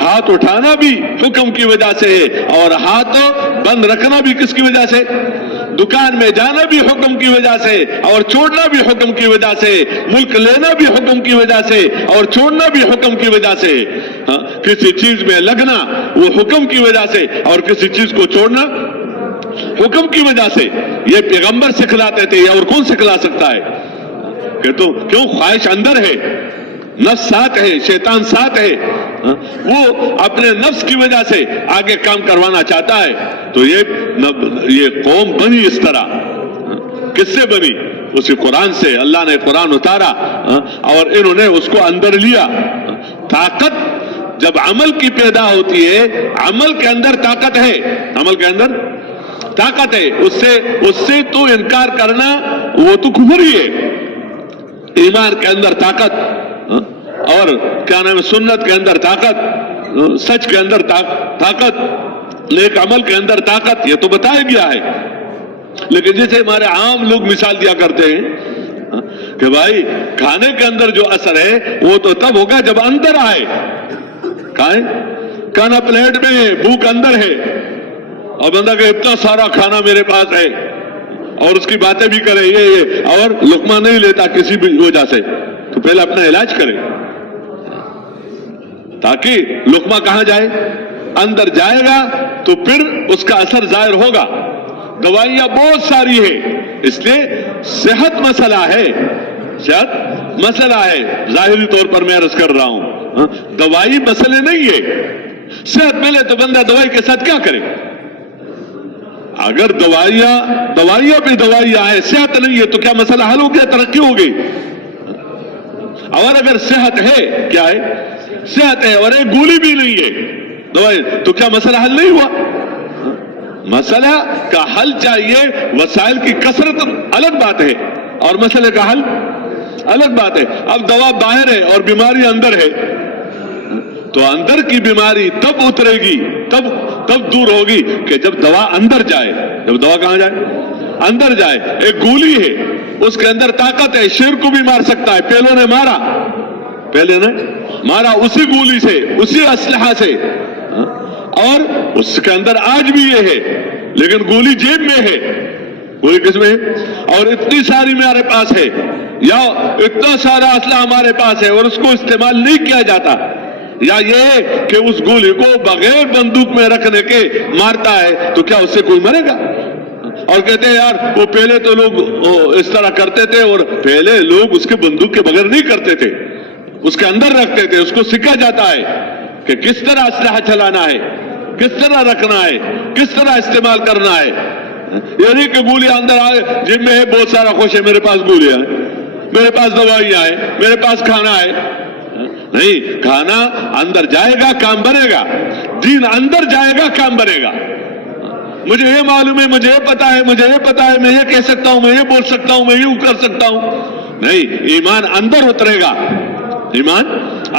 ہاتھ اٹھانا بھی حکم کی وجہ سے ہے اور ہاتھ بند رکھنا بھی کس کی وجہ سے؟ دکان میں جانا بھی حکم کی وجہ سے اور چھوڑنا بھی حکم کی وجہ سے، ملک لینا بھی حکم کی وجہ سے اور چھوڑنا بھی حکم کی وجہ سے، کسی چیز میں لگنا وہ حکم کی وجہ سے اور کسی چیز کو چھوڑنا حکم کی وجہ سے۔ یہ پیغمبر سکھلاتے تھے، اور کون سکھلا سکتا ہے؟ کہ تو کیوں؟ خواہش اندر ہے، نفس ساتھ ہے، شیطان ساتھ ہے، وہ اپنے نفس کی وجہ سے آگے کام کروانا چاہتا ہے۔ تو یہ قوم بنی اس طرح، کس سے بنی؟ اسی قرآن سے۔ اللہ نے قرآن اتارا اور انہوں نے اس کو اندر لیا۔ طاقت جب عمل کی پیدا ہوتی ہے، عمل کے اندر طاقت ہے، عمل کے اندر طاقت ہے، اس سے تو انکار کرنا وہ تو کفر ہی ہے۔ ایمان کے اندر طاقت، اور کیا نام ہے، سنت کے اندر طاقت، سچ کے اندر طاقت، نیک عمل کے اندر طاقت، یہ تو بتایا گیا ہے۔ لیکن جیسے ہمارے عام لوگ مثال دیا کرتے ہیں کہ بھائی کھانے کے اندر جو اثر ہے وہ تو تب ہوگا جب اندر آئے۔ کھائیں، کھانا پلیٹ میں ہے، بھوک اندر ہے، اور بندہ کہ اتنا سارا کھانا میرے پاس ہے، اور اس کی باتیں بھی کرے یہ اور لقمہ نہیں لیتا کسی بھی وجہ سے، تو پہلے اپنا علاج کرے تاکہ لقمہ کہاں جائے؟ اندر جائے گا تو پھر اس کا اثر ظاہر ہوگا۔ دوائیاں بہت ساری ہے، اس لیے صحت مسئلہ ہے، صحت مسئلہ ہے، ظاہری طور پر میں عرض کر رہا ہوں، دوائی مسئلے نہیں ہے۔ صحت ملے تو بندہ دوائی کے ساتھ کیا کرے؟ اگر دوائیاں پہ دوائیاں آئے، صحت نہیں ہے تو کیا مسئلہ حل ہو گیا؟ ترقی ہو گئی۔ اور اگر صحت ہے، کیا ہے؟ صحت ہے اور ایک گولی بھی نہیں ہے دوائی، تو کیا مسئلہ حل نہیں ہوا؟ مسئلہ کا حل چاہیے، وسائل کی کثرت الگ بات ہے اور مسئلے کا حل الگ بات ہے۔ اب دوا باہر ہے اور بیماری اندر ہے، تو اندر کی بیماری تب اترے گی، تب دور ہوگی کہ جب دوا اندر جائے۔ جب دوا کہاں جائے؟ اندر جائے۔ ایک گولی ہے، اس کے اندر طاقت ہے، شیر کو بھی مار سکتا ہے۔ پہلے نے مارا اسی گولی سے، اسی اسلحہ سے، اور اس کے اندر آج بھی یہ ہے، لیکن گولی جیب میں ہے۔ گولی کس میں ہے؟ اور اتنی ساری میرے پاس ہے، یا اتنا سارا اسلحہ ہمارے پاس ہے اور اس کو استعمال نہیں کیا جاتا، یا یہ کہ اس گولی کو بغیر بندوق میں رکھنے کے مارتا ہے، تو کیا اس سے کوئی مرے گا؟ اور کہتے ہیں یار وہ پہلے تو لوگ اس طرح کرتے تھے، اور پہلے لوگ اس کے بندوق کے بغیر نہیں کرتے تھے، اس کے اندر رکھتے تھے، اس کو سکھا جاتا ہے کہ کس طرح اسلحہ چلانا ہے، کس طرح رکھنا ہے، کس طرح استعمال کرنا ہے۔ یعنی کہ گولیاں اندر آئے، جن میں ہے بہت سارا خوش ہے، میرے پاس گولیاں ہیں، میرے پاس دوائیاں ہیں، میرے پاس کھانا ہے۔ نہیں، کھانا اندر جائے گا کام بنے گا، دین اندر جائے گا کام بنے گا۔ مجھے یہ معلوم ہے، مجھے یہ پتا ہے، مجھے یہ پتا ہے، میں یہ کہہ سکتا ہوں، میں یہ بول سکتا ہوں، میں یوں کر سکتا ہوں۔ نہیں، ایمان اندر اترے گا، ایمان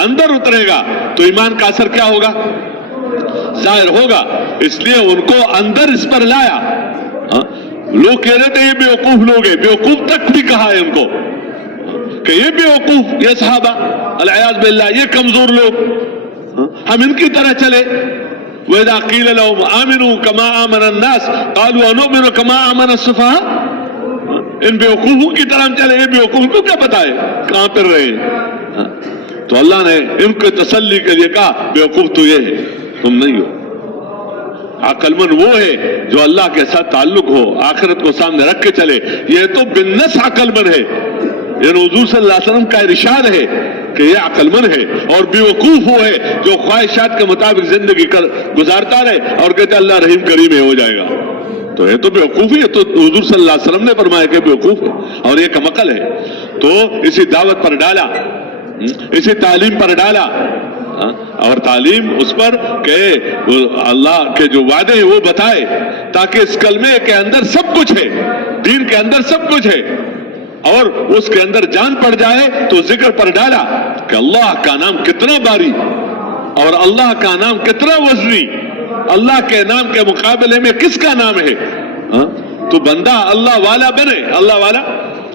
اندر اترے گا تو ایمان کا اثر کیا ہوگا؟ ظاہر ہوگا۔ اس لیے ان کو اندر اس پر لایا۔ لوگ کہہ رہے تھے یہ بیوقوف لوگ ہیں، بیوقوف تک بھی کہا ہے ان کو کہ یہ بیوقوف، یہ صحابہ العیاذ باللہ، یہ کمزور لوگ، ہم ان کی طرح چلے۔ وَإِذَا قِيلَ لَهُمْ آمِنُوا كَمَا آمَنَ النَّاسُ قَالُوا أَنُؤْمِنُ كَمَا آمَنَ السُّفَهَاءُ۔ ان بیوقوفوں کی طرح ہم چلے، یہ بیوقوف کو کیا پتا ہے کہاں پر رہے ہیں؟ تو اللہ نے ان کو تسلی کے لیے کہا بیوقوف تو یہ ہے، تم نہیں ہو۔ عقل مند وہ ہے جو اللہ کے ساتھ تعلق ہو، آخرت کو سامنے رکھ کے چلے، یہ تو بالنص عقل مند ہے۔ یہ حضور صلی اللہ علیہ وسلم کا ارشاد ہے کہ یہ عقل مند ہے، اور بیوقوف وہ ہے جو خواہشات کے مطابق زندگی گزارتا رہے اور کہتے اللہ رحیم کریم ہے، ہو جائے گا۔ تو یہ تو بیوقوف ہے، تو حضور صلی اللہ علیہ وسلم نے فرمایا کہ بیوقوف ہے اور یہ کم عقل ہے۔ تو اسی دعوت پر ڈالا، اسی تعلیم پر ڈالا، اور تعلیم اس پر کہ اللہ کے جو وعدے ہیں وہ بتائے، تاکہ اس کلمے کے اندر سب کچھ ہے، دین کے اندر سب کچھ ہے، اور اس کے اندر جان پڑ جائے تو ذکر پر ڈالا کہ اللہ کا نام کتنا باری اور اللہ کا نام کتنا وزنی، اللہ کے نام کے مقابلے میں کس کا نام ہے؟ تو بندہ اللہ والا بنے، اللہ والا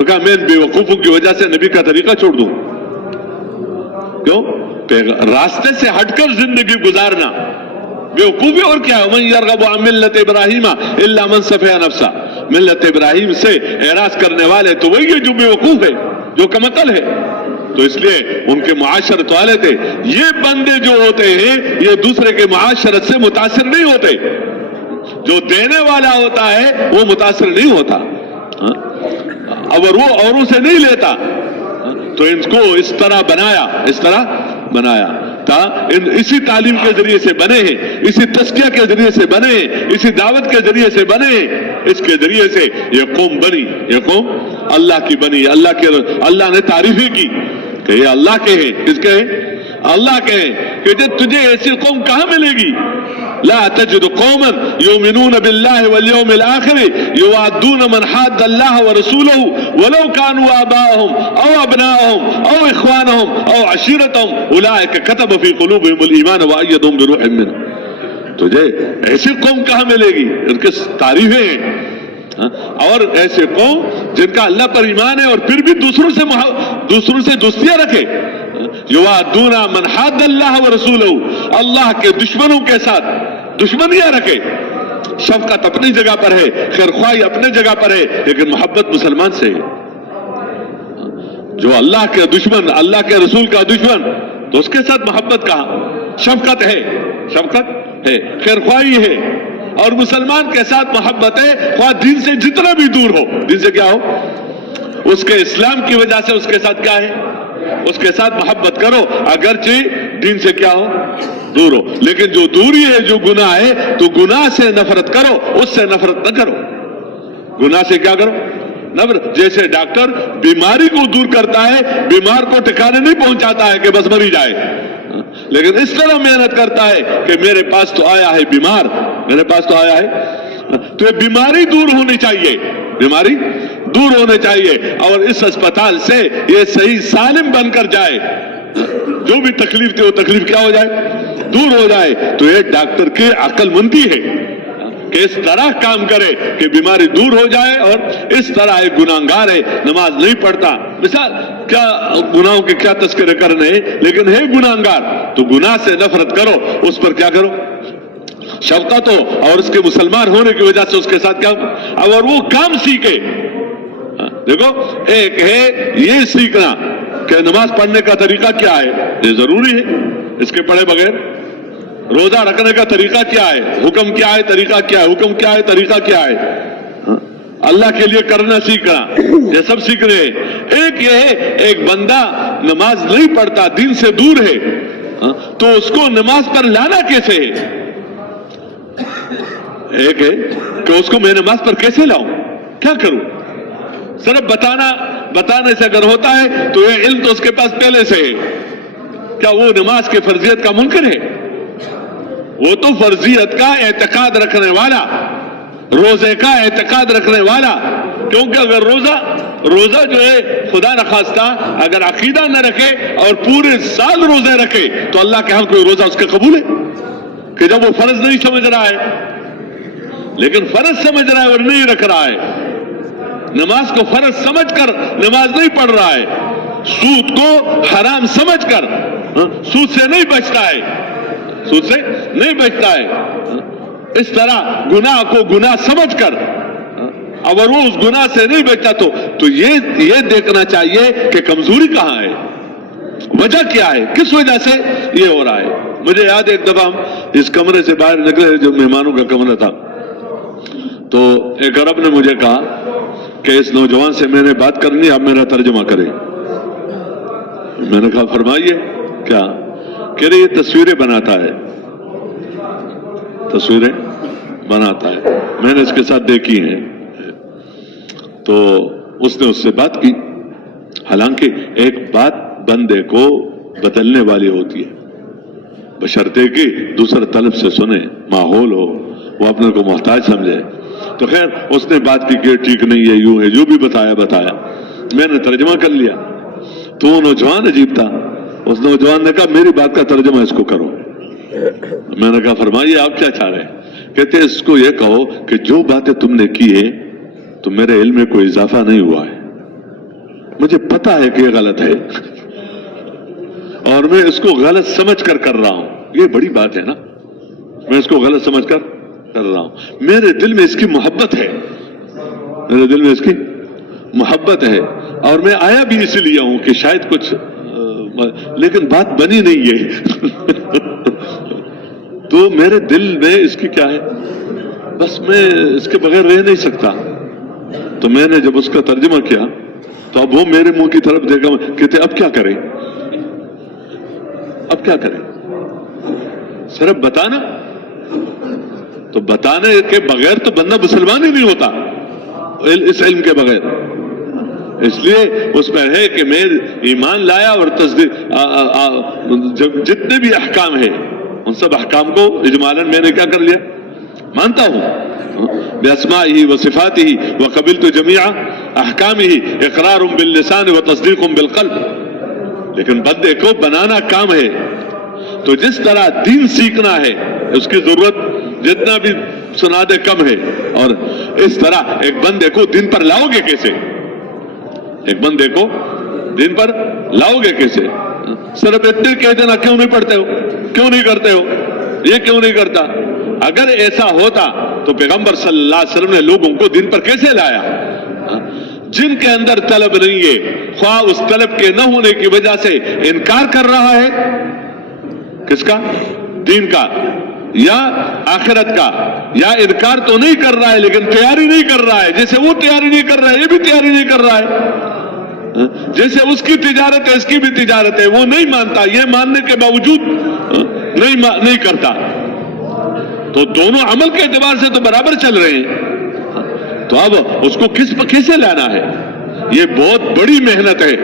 تو کہا میں بیوقوفوں کی وجہ سے نبی کا طریقہ چھوڑ دوں؟ کیوں؟ راستے سے ہٹ کر زندگی گزارنا بیوقوفی اور کیا ہے؟ من یرغب عن ملت ابراہیم الا من سفیہ نفسہ، ملت ابراہیم سے اعراض کرنے والے تو وہی ہے جو بیوقوف ہے، جو کمعقل ہے۔ تو اس لیے ان کے معاشرت والے تھے، یہ بندے جو ہوتے ہیں یہ دوسرے کے معاشرت سے متاثر نہیں ہوتے، جو دینے والا ہوتا ہے وہ متاثر نہیں ہوتا، اگر وہ اوروں سے نہیں لیتا تو ان کو اس طرح بنایا تھا، اسی تعلیم کے ذریعے سے بنے ہیں، اسی تزکیہ کے ذریعے سے بنے ہیں، اسی دعوت کے ذریعے سے بنے ہیں، اس کے ذریعے سے یہ قوم بنی، یہ قوم اللہ کی بنی، اللہ نے تعریفیں کی کہ یہ اللہ کے ہیں۔ کس کے ہیں؟ اللہ کے ہیں، کہ تجھے ایسی قوم کہاں ملے گی؟ لا تجد قوما یؤمنون باللہ والیوم الآخر یوادون من حاد اللہ ورسولہ ولو كانوا آباءهم او ابناءهم او اخوانهم او عشیرتهم اولئک کتب فی قلوبهم الایمان وأیدهم بروح منہ۔ تجھے ایسی قوم کہاں ملے گی؟ ان کی تعریفیں ہیں، اور ایسے قوم جن کا اللہ پر ایمان ہے اور پھر بھی دوسروں سے دوستیاں رکھے، یوادون من حاد اللہ ورسولہ، اللہ کے دشمنوں کے ساتھ دشمنیاں رکھے۔ شفقت اپنی جگہ پر ہے، خیرخواہی اپنی جگہ پر ہے، لیکن محبت مسلمان سے ہے۔ جو اللہ کے دشمن، اللہ کے رسول کا دشمن، تو اس کے ساتھ محبت کہاں؟ شفقت ہے خیرخواہی ہے، اور مسلمان کے ساتھ محبت ہے، خواہ دین سے جتنا بھی دور ہو، دین سے کیا ہو، اس کے اسلام کی وجہ سے اس کے ساتھ کیا ہے، اس کے ساتھ محبت کرو، اگرچہ دین سے کیا ہو، دور ہو۔ لیکن جو دوری ہے، جو گناہ ہے، تو گناہ سے نفرت کرو، اس سے نفرت نہ کرو۔ گناہ سے کیا کرو؟ نفرت۔ جیسے ڈاکٹر بیماری کو دور کرتا ہے، بیمار کو ٹھکانے نہیں پہنچاتا ہے کہ بس مری جائے، لیکن اس طرح محنت کرتا ہے کہ میرے پاس تو آیا ہے بیمار، میرے پاس تو آیا ہے، تو یہ بیماری دور ہونی چاہیے، بیماری دور ہونے چاہیے، اور اس اسپتال سے یہ صحیح سالم بن کر جائے، جو بھی تکلیف تھی وہ تکلیف کیا ہو جائے، دور ہو جائے۔ تو یہ ڈاکٹر کی عقل مندی ہے کہ اس طرح کام کرے کہ بیماری دور ہو جائے، اور اس طرح ایک گناہگار ہے، نماز نہیں پڑھتا، مثال کیا گناہوں کے کیا تذکرے کرنے ہیں، لیکن ہے گناہگار، تو گناہ سے نفرت کرو، اس پر کیا کرو، شفقت ہو، اور اس کے مسلمان ہونے کی وجہ سے اس کے ساتھ کیا، اور وہ کام سیکھے۔ دیکھو، ایک ہے یہ سیکھنا کہ نماز پڑھنے کا طریقہ کیا ہے، یہ ضروری ہے، اس کے پڑھے بغیر۔ روزہ رکھنے کا طریقہ کیا ہے، حکم کیا ہے، طریقہ کیا ہے، حکم کیا ہے، طریقہ کیا ہے، اللہ کے لیے کرنا سیکھنا، یہ سب سیکھنے ہیں۔ ایک یہ ہے، ایک بندہ نماز نہیں پڑھتا، دین سے دور ہے، تو اس کو نماز پر لانا کیسے ہے؟ ایک ہے کہ اس کو میں نماز پر کیسے لاؤں، کیا کروں؟ صرف بتانے سے اگر ہوتا ہے تو یہ علم تو اس کے پاس پہلے سے ہے، کیا وہ نماز کے فرضیت کا منکر ہے؟ وہ تو فرضیت کا اعتقاد رکھنے والا، روزے کا اعتقاد رکھنے والا، کیونکہ اگر روزہ جو ہے خدا نخواستہ اگر عقیدہ نہ رکھے اور پورے سال روزے رکھے تو اللہ کے ہاں کوئی روزہ اس کا قبول ہے؟ کہ جب وہ فرض نہیں سمجھ رہا ہے، لیکن فرض سمجھ رہا ہے اور نہیں رکھ رہا ہے، نماز کو فرض سمجھ کر نماز نہیں پڑھ رہا ہے، سود کو حرام سمجھ کر سود سے نہیں بچتا ہے، اس طرح گناہ کو گناہ سمجھ کر اگر وہ اس گناہ سے نہیں بچتا تو یہ دیکھنا چاہیے کہ کمزوری کہاں ہے، وجہ کیا ہے، کس وجہ سے یہ ہو رہا ہے۔ مجھے یاد ہے ایک دفعہ ہم اس کمرے سے باہر نکلے، جو مہمانوں کا کمرہ تھا، تو ایک عرب نے مجھے کہا کہ اس نوجوان سے میں نے بات کرنی، آپ میرا ترجمہ کریں۔ میں نے کہا فرمائیے کیا؟ کہہ رہے یہ تصویریں بناتا ہے، میں نے اس کے ساتھ دیکھی ہیں۔ تو اس نے اس سے بات کی، حالانکہ ایک بات بندے کو بدلنے والی ہوتی ہے، بشرطے کہ دوسرا طلب سے سنے، ماحول ہو، وہ اپنے کو محتاج سمجھے۔ تو خیر اس نے بات کی کہ ٹھیک نہیں ہے، یوں ہے، جو بھی بتایا میں نے ترجمہ کر لیا۔ تو وہ نوجوان عجیب تھا، اس نوجوان نے کہا میری بات کا ترجمہ اس کو کرو۔ میں نے کہا فرمائیے آپ کیا چاہ رہے ہیں؟ کہتے اس کو یہ کہو کہ جو باتیں تم نے کی ہے تو میرے علم میں کوئی اضافہ نہیں ہوا ہے، مجھے پتا ہے کہ یہ غلط ہے اور میں اس کو غلط سمجھ کر رہا ہوں. یہ بڑی بات ہے نا, میں اس کو غلط سمجھ کر رہا ہوں. میرے دل میں اس کی محبت ہے, میرے دل میں اس کی محبت ہے, اور میں آیا بھی اس لیے ہوں کہ شاید کچھ, لیکن بات بنی نہیں ہے. تو میرے دل میں اس کی کیا ہے, بس میں اس کے بغیر رہ نہیں سکتا. تو میں نے جب اس کا ترجمہ کیا تو اب وہ میرے منہ کی طرف دیکھا, کہتے اب کیا کریں, اب کیا کریں, صرف بتانا. تو بتانے کے بغیر تو بندہ مسلمان ہی نہیں ہوتا اس علم کے بغیر. اس لیے اس میں ہے کہ میں ایمان لایا اور تصدیق, جتنے بھی احکام ہیں ان سب احکام کو اجمالاً میں نے کیا کر لیا, مانتا ہوں. باسمائہ و صفاتہ وقبلت جمیع احکامہ اقرار باللسان و تصدیق بالقلب. لیکن بندے کو بنانا کام ہے. تو جس طرح دین سیکھنا ہے اس کی ضرورت جتنا بھی سنا دے کم ہے, اور اس طرح ایک بندے کو دین پر لاؤ گے کیسے, ایک بندے کو دین پر لاؤ گے کیسے. صرف اتنے کہہ دینا کیوں نہیں پڑھتے ہو, کیوں نہیں کرتے ہو, یہ کیوں نہیں کرتا. اگر ایسا ہوتا تو پیغمبر صلی اللہ علیہ وسلم نے لوگوں کو دین پر کیسے لایا. جن کے اندر طلب نہیں ہے, خواہ اس طلب کے نہ ہونے کی وجہ سے انکار کر رہا ہے, کس کا, دین کا یا آخرت کا, یا انکار تو نہیں کر رہا ہے لیکن تیاری نہیں کر رہا ہے. جیسے وہ تیاری نہیں کر رہا ہے یہ بھی تیاری نہیں کر رہا ہے. جیسے اس کی تجارت ہے اس کی بھی تجارت ہے, وہ نہیں مانتا, یہ ماننے کے باوجود نہیں کرتا. تو دونوں عمل کے اعتبار سے تو برابر چل رہے ہیں. تو اب اس کو کیسے لانا ہے. یہ بہت بڑی محنت ہے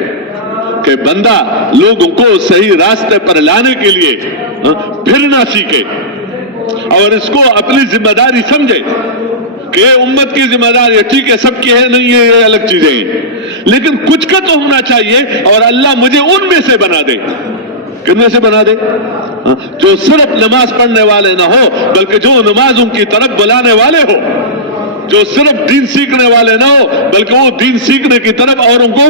کہ بندہ لوگوں کو صحیح راستے پر لانے کے لیے پھرنا سیکھے اور اس کو اپنی ذمہ داری سمجھے کہ امت کی ذمہ داری ہے. ٹھیک ہے سب کی ہے نہیں ہے, یہ الگ چیزیں ہیں, لیکن کچھ کا تو ہونا چاہیے. اور اللہ مجھے ان میں سے بنا دے. کن میں سے بنا دے؟ جو صرف نماز پڑھنے والے نہ ہو بلکہ جو نمازوں کی طرف بلانے والے ہو, جو صرف دین سیکھنے والے نہ ہو بلکہ وہ دین سیکھنے کی طرف اوروں کو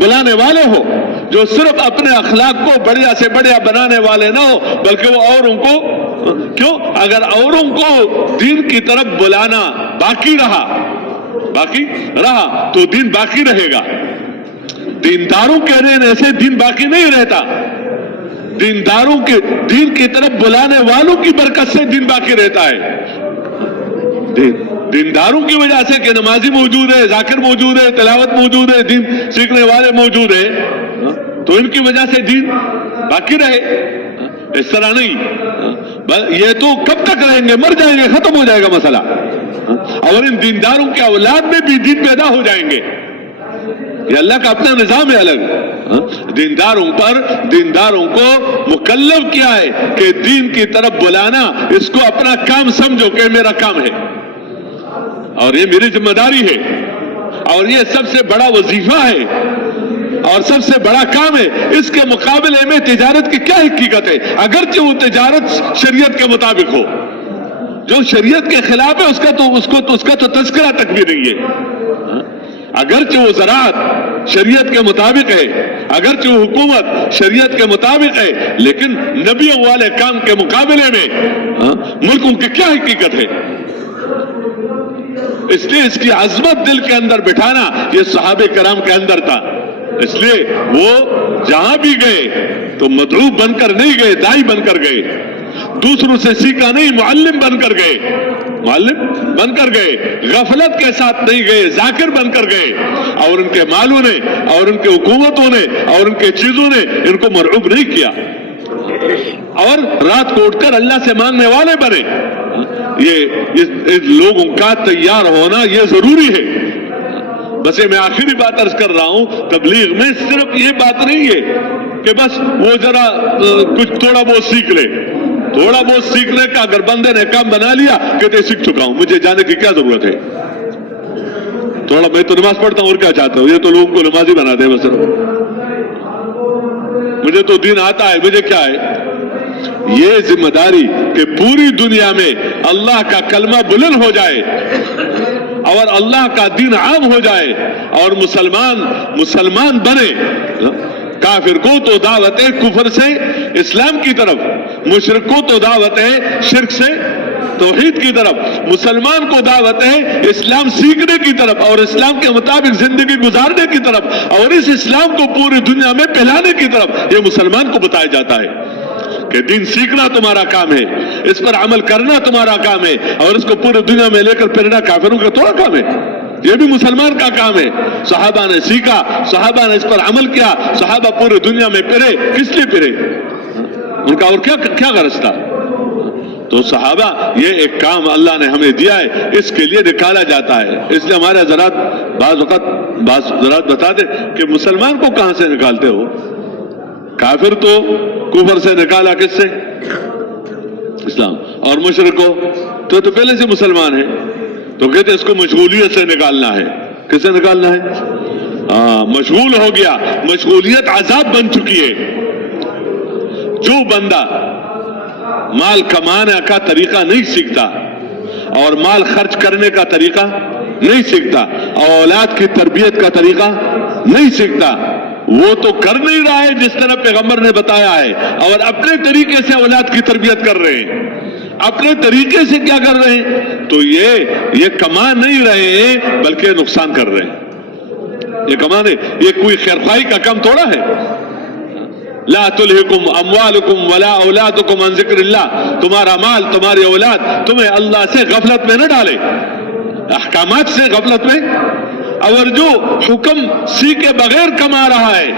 بلانے والے ہو, جو صرف اپنے اخلاق کو بڑھیا سے بڑھیا بنانے والے نہ ہو بلکہ وہ اوروں کو, کیوں, اگر اوروں کو دین کی طرف بلانا باقی رہا تو دین باقی رہے گا. دینداروں کے رہنے سے دین باقی نہیں رہتا. دینداروں کے دین کی طرف بلانے والوں کی برکت سے دین باقی رہتا ہے. دینداروں کی وجہ سے کہ نمازی موجود ہے, ذاکر موجود ہے, تلاوت موجود ہے, دین سیکھنے والے موجود ہیں, تو ان کی وجہ سے دین باقی رہے. اس طرح نہیں, یہ تو کب تک رہیں گے, مر جائیں گے, ختم ہو جائے گا مسئلہ. اور ان دینداروں کے اولاد میں بھی دین پیدا ہو جائیں گے. یہ اللہ کا اپنا نظام ہے الگ. دینداروں کو مکلف کیا ہے کہ دین کی طرف بلانا, اس کو اپنا کام سمجھو کہ میرا کام ہے اور یہ میری ذمہ داری ہے اور یہ سب سے بڑا وظیفہ ہے اور سب سے بڑا کام ہے. اس کے مقابلے میں تجارت کی کیا حقیقت ہے؟ اگرچہ وہ تجارت شریعت کے مطابق ہو, جو شریعت کے خلاف ہے اس کا تو تذکرہ تک بھی نہیں ہے. اگرچہ وہ زراعت شریعت کے مطابق ہے, اگرچہ وہ حکومت شریعت کے مطابق ہے, لیکن نبیوں والے کام کے مقابلے میں ملکوں کی کیا حقیقت ہے؟ اس لیے اس کی عظمت دل کے اندر بٹھانا یہ صحابہ کرام کے اندر تھا. اس لیے وہ جہاں بھی گئے تو مدعو بن کر نہیں گئے, دائی بن کر گئے. دوسروں سے سیکھا نہیں, معلم بن کر گئے. غفلت کے ساتھ نہیں گئے, ذاکر بن کر گئے. اور ان کے مالوں نے اور ان کے حکومتوں نے اور ان کے چیزوں نے ان کو مرعوب نہیں کیا اور رات کو اٹھ کر اللہ سے مانگنے والے بنے. یہ لوگوں کا تیار ہونا یہ ضروری ہے. بس میں آخری بات عرض کر رہا ہوں, تبلیغ میں صرف یہ بات نہیں ہے کہ بس وہ ذرا کچھ تھوڑا بہت سیکھ لے. تھوڑا بہت سیکھنے کا اگر بندے نے کام بنا لیا کہتے سیکھ چکا ہوں, مجھے جانے کی کیا ضرورت ہے. تھوڑا میں تو نماز پڑھتا ہوں اور کیا چاہتا ہوں, یہ تو لوگوں کو نمازی بنا دے. بس مجھے تو دین آتا ہے, مجھے کیا ہے. یہ ذمہ داری کہ پوری دنیا میں اللہ کا کلمہ بلند ہو جائے اور اللہ کا دین عام ہو جائے اور مسلمان بنے. کافر کو تو دعوت ہے کفر سے اسلام کی طرف, مشرک کو تو دعوت ہے شرک سے توحید کی طرف, مسلمان کو دعوت ہے اسلام سیکھنے کی طرف اور اسلام کے مطابق زندگی گزارنے کی طرف, اور اس اسلام کو پوری دنیا میں پھیلانے کی طرف. یہ مسلمان کو بتایا جاتا ہے کہ دین سیکھنا تمہارا کام ہے, اس پر عمل کرنا تمہارا کام ہے, اور اس کو پوری دنیا میں لے کر پھرنا کافروں کا تھوڑا کام ہے, یہ بھی مسلمان کا کام ہے. صحابہ نے سیکھا, صحابہ نے اس پر عمل کیا, صحابہ پوری دنیا میں پھرے. کس لیے پھرے؟ ان کا اور کیا غرض تھا؟ تو صحابہ یہ ایک کام اللہ نے ہمیں دیا ہے, اس کے لیے نکالا جاتا ہے. اس لیے ہمارے حضرات بعض حضرات بتا دیں کہ مسلمان کو کہاں سے نکالتے ہو؟ کافر تو کفر سے نکالا کس سے؟ اسلام. اور مشرک کو تو پہلے سے مسلمان ہے, تو کہتے اس کو مشغولیت سے نکالنا ہے. کس سے نکالنا ہے؟ مشغول ہو گیا. مشغولیت عذاب بن چکی ہے. جو بندہ مال کمانے کا طریقہ نہیں سیکھتا اور مال خرچ کرنے کا طریقہ نہیں سیکھتا, اولاد کی تربیت کا طریقہ نہیں سیکھتا, وہ تو کر نہیں رہا ہے جس طرح پیغمبر نے بتایا ہے, اور اپنے طریقے سے اولاد کی تربیت کر رہے ہیں. اپنے طریقے سے کیا کر رہے ہیں؟ تو یہ کما نہیں رہے ہیں بلکہ نقصان کر رہے ہیں. یہ کمانے, یہ کوئی خیرخواہی کا کام تھوڑا ہے. لا تلہکم اموالکم ولا اولادکم عن ذکر اللہ, تمہارا مال تمہاری اولاد تمہیں اللہ سے غفلت میں نہ ڈالے, احکامات سے غفلت میں. اور جو حکم سیکھے بغیر کما رہا ہے,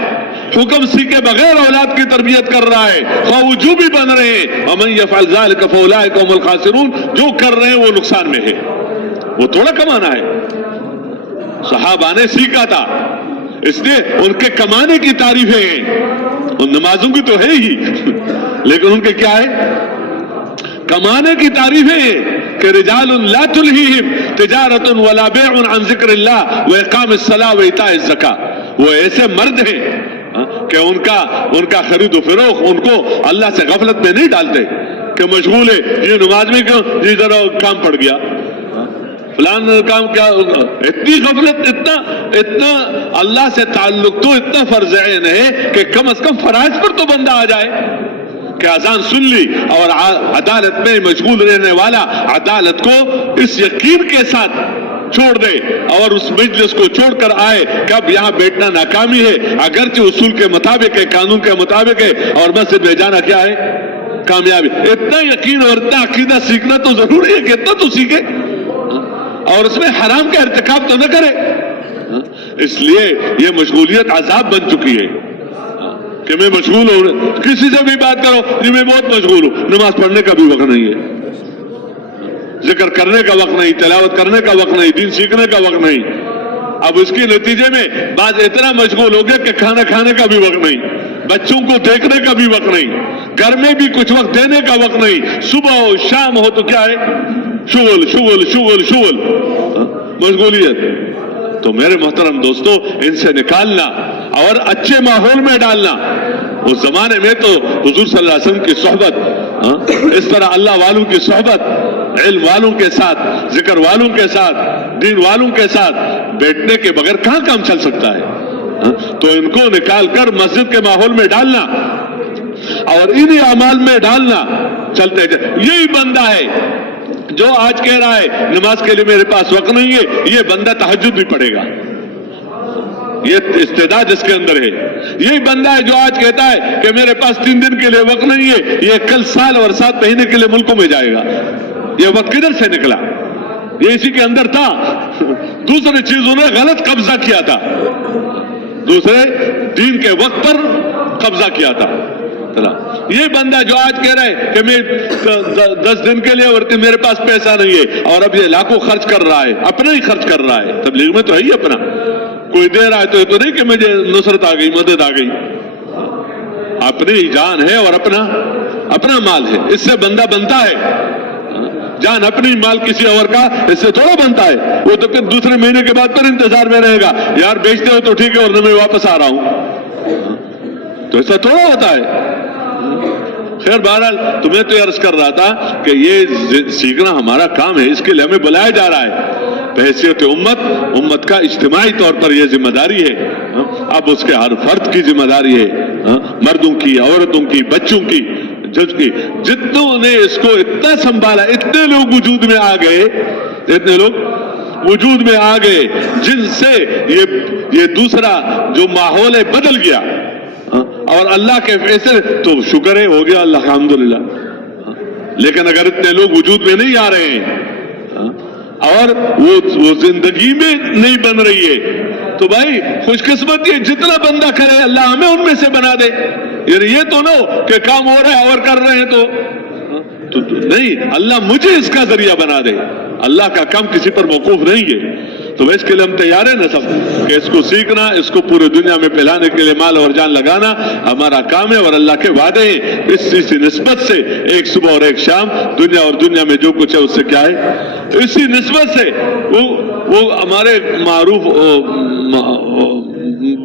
حکم سیکھے بغیر اولاد کی تربیت کر رہا ہے, خواہ وہ جو بھی بن رہے ہیں, ومن یفعل ذلک فاولئک هم الخاسرون, جو کر رہے ہیں وہ نقصان میں ہے, وہ تھوڑا کمانا ہے. صحابہ نے سیکھا تھا, اس لیے ان کے کمانے کی تعریفیں ہیں. ان نمازوں کی تو ہے ہی, لیکن ان کے کیا ہے؟ کمانے کی تعریفیں ہیں کہ رجال لا تلہیہم تجارت ولا بیع عن ذکر اللہ واقام الصلاۃ وایتاء الزکاۃ. وہ ایسے مرد ہیں کہ ان کا خرید و فروخت ان کو اللہ سے غفلت میں نہیں ڈالتے کہ مشغول ہے, یہ نماز میں کیوں, یہ ذرا کام پڑ گیا, فلان کام کیا. اتنی غفلت, اتنا اللہ سے تعلق تو اتنا فرض عین ہے کہ کم از کم فرائض پر تو بندہ آ جائے کہ اذان سن لی اور عدالت میں مشغول رہنے والا عدالت کو اس یقین کے ساتھ چھوڑ دے اور اس مجلس کو چھوڑ کر آئے کہ اب یہاں بیٹھنا ناکامی ہے, اگرچہ اصول کے مطابق ہے, قانون کے مطابق ہے, اور مسجد میں جانا کیا ہے؟ کامیابی. اتنا یقین اور اتنا عقیدہ سیکھنا تو ضروری ہے کہ اتنا تو سیکھے, اور اس میں حرام کا ارتکاب تو نہ کرے. اس لیے یہ مشغولیت عذاب بن چکی ہے کہ میں مشغول ہوں, کسی سے بھی بات کرو جی میں بہت مشغول ہوں. نماز پڑھنے کا بھی وقت نہیں ہے, ذکر کرنے کا وقت نہیں, تلاوت کرنے کا وقت نہیں, دین سیکھنے کا وقت نہیں. اب اس کے نتیجے میں بعض اتنا مشغول ہو گیا کہ کھانا کھانے کا بھی وقت نہیں, بچوں کو دیکھنے کا بھی وقت نہیں, گھر میں بھی کچھ وقت دینے کا وقت نہیں. صبح ہو شام ہو تو کیا ہے؟ شغل شغل شغل شغل, مشغولیت. تو میرے محترم دوستو, ان سے نکالنا اور اچھے ماحول میں ڈالنا. اس زمانے میں تو حضور صلی اللہ علیہ وسلم کی صحبت, اس طرح اللہ والوں کی صحبت, علم والوں کے ساتھ, ذکر والوں کے ساتھ, دین والوں کے ساتھ بیٹھنے کے بغیر کہاں کام چل سکتا ہے؟ تو ان کو نکال کر مسجد کے ماحول میں ڈالنا اور انہی اعمال میں ڈالنا. چلتے جائے. یہی بندہ ہے جو آج کہہ رہا ہے نماز کے لیے میرے پاس وقت نہیں ہے, یہ بندہ تہجد بھی پڑھے گا. یہ استعداد جس کے اندر ہے. یہی بندہ ہے جو آج کہتا ہے کہ میرے پاس 3 دن کے لیے وقت نہیں ہے, یہ کل سال اور 7 مہینے کے لیے ملکوں میں جائے گا. یہ وقت کدھر سے نکلا؟ یہ اسی کے اندر تھا. دوسری چیزوں نے غلط قبضہ کیا تھا, دوسرے دین کے وقت پر قبضہ کیا تھا. یہ بندہ جو آج کہہ رہا ہے کہ میں 10 دن کے لیے اور میرے پاس پیسہ نہیں ہے, اور اب یہ لاکھوں خرچ کر رہا ہے, اپنا ہی خرچ کر رہا ہے. تبلیغ میں تو ہے ہی اپنا, کوئی دے رہا ہے تو یہ تو نہیں کہ مجھے نصرت آ گئی, مدد آ گئی. اپنی ہی جان ہے اور اپنا مال ہے, اس سے بندہ بنتا ہے. جان اپنی, مال کسی اور کا, اس سے تھوڑا بنتا ہے. وہ تو پھر دوسرے مہینے کے بعد پر انتظار میں رہے گا, یار بیچتے ہو تو ٹھیک ہے اور میں واپس آ رہا ہوں. تو ایسا تھوڑا ہوتا ہے. خیر بہرحال تمہیں تو عرض کر رہا تھا کہ یہ سیکھنا ہمارا کام ہے, اس کے لیے ہمیں بلایا جا رہا ہے. بحیثیت امت کا اجتماعی طور پر یہ ذمہ داری ہے. اب اس کے ہر فرد کی ذمہ داری ہے, مردوں کی, عورتوں کی, بچوں کی, جتنوں نے اس کو اتنا سنبھالا. اتنے لوگ وجود میں آ گئے, اتنے لوگ وجود میں آ گئے جن سے یہ دوسرا جو ماحول ہے بدل گیا, اور اللہ کے فیصلے تو شکر ہے ہو گیا اللہ الحمدللہ. لیکن اگر اتنے لوگ وجود میں نہیں آ رہے ہیں اور وہ زندگی میں نہیں بن رہی ہے, تو بھائی خوش قسمتی ہے, جتنا بندہ کرے اللہ ہمیں ان میں سے بنا دے. یعنی یہ تو نہ ہو کہ کام ہو رہا ہے اور کر رہے ہیں تو نہیں, اللہ مجھے اس کا ذریعہ بنا دے. اللہ کا کام کسی پر موقوف نہیں ہے. تو اس کے لیے ہم تیار ہیں نا سب کہ اس کو سیکھنا, اس کو پورے دنیا میں پھیلانے کے لیے مال اور جان لگانا ہمارا کام ہے. اور اللہ کے وعدے ہیں اسی نسبت سے, ایک صبح اور ایک شام, دنیا اور دنیا میں جو کچھ ہے اس سے کیا ہے, اسی نسبت سے وہ ہمارے معروف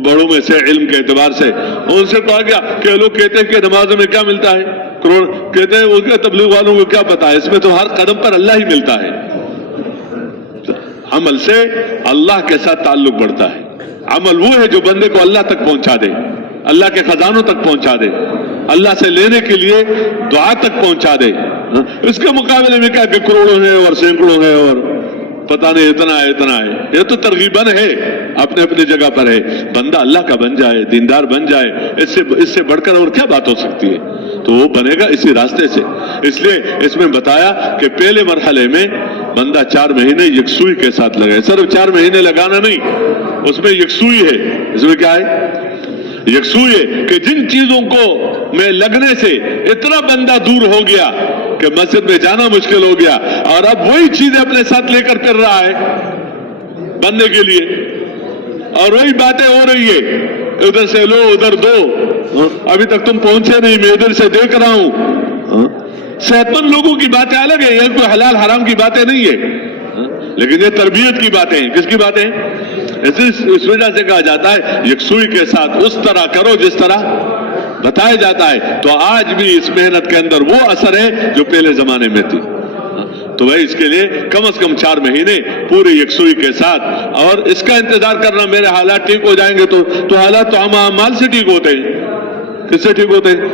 بڑوں میں سے علم کے اعتبار سے ان سے کہا گیا کہ لوگ کہتے ہیں کہ نمازوں میں کیا ملتا ہے, کروڑ کہتے ہیں وہ کیا تبلیغ والوں کو کیا پتا ہے, اس میں تو ہر قدم پر اللہ ہی ملتا ہے. عمل سے اللہ کے ساتھ تعلق بڑھتا ہے. عمل وہ ہے جو بندے کو اللہ تک پہنچا دے, اللہ کے خزانوں تک پہنچا دے, اللہ سے لینے کے لیے دعا تک پہنچا دے. اس کے مقابلے میں کیا کہ کروڑوں ہیں اور سینکڑوں ہیں اور پتہ نہیں اتنا ہے, یہ تو ترغیباً ہے, اپنے اپنی جگہ پر ہے. بندہ اللہ کا بن جائے, دیندار بن جائے, اس سے بڑھ کر اور کیا بات ہو سکتی ہے. تو وہ بنے گا اسی راستے سے. اس لیے اس میں بتایا کہ پہلے مرحلے میں بندہ 4 مہینے یکسوئی کے ساتھ لگائے. صرف 4 مہینے لگانا نہیں, اس میں یکسوئی ہے. اس میں کیا ہے, یکسوئی ہے کہ جن چیزوں کو میں لگنے سے اتنا بندہ دور ہو گیا کہ مسجد میں جانا مشکل ہو گیا, اور اب وہی چیزیں اپنے ساتھ لے کر پھر رہا ہے بننے کے لیے, اور وہی باتیں ہو رہی ہے, ادھر سے لو ادھر دو, ابھی تک تم پہنچے نہیں, میں ادھر سے دیکھ رہا ہوں. صحت مند لوگوں کی باتیں الگ ہے, یہ کوئی حلال حرام کی باتیں نہیں ہے, لیکن یہ تربیت کی باتیں ہیں. کس کی باتیں ہیں؟ اس وجہ سے کہا جاتا ہے یکسوئی کے ساتھ اس طرح کرو جس طرح بتایا جاتا ہے. تو آج بھی اس محنت کے اندر وہ اثر ہے جو پہلے زمانے میں تھی. تو بھائی اس کے لیے کم از کم 4 مہینے پوری یکسوئی کے ساتھ, اور اس کا انتظار کرنا میرے حالات ٹھیک ہو جائیں گے تو حالات تو اعمال سے ٹھیک ہوتے ہیں. کس سے ٹھیک ہوتے ہیں؟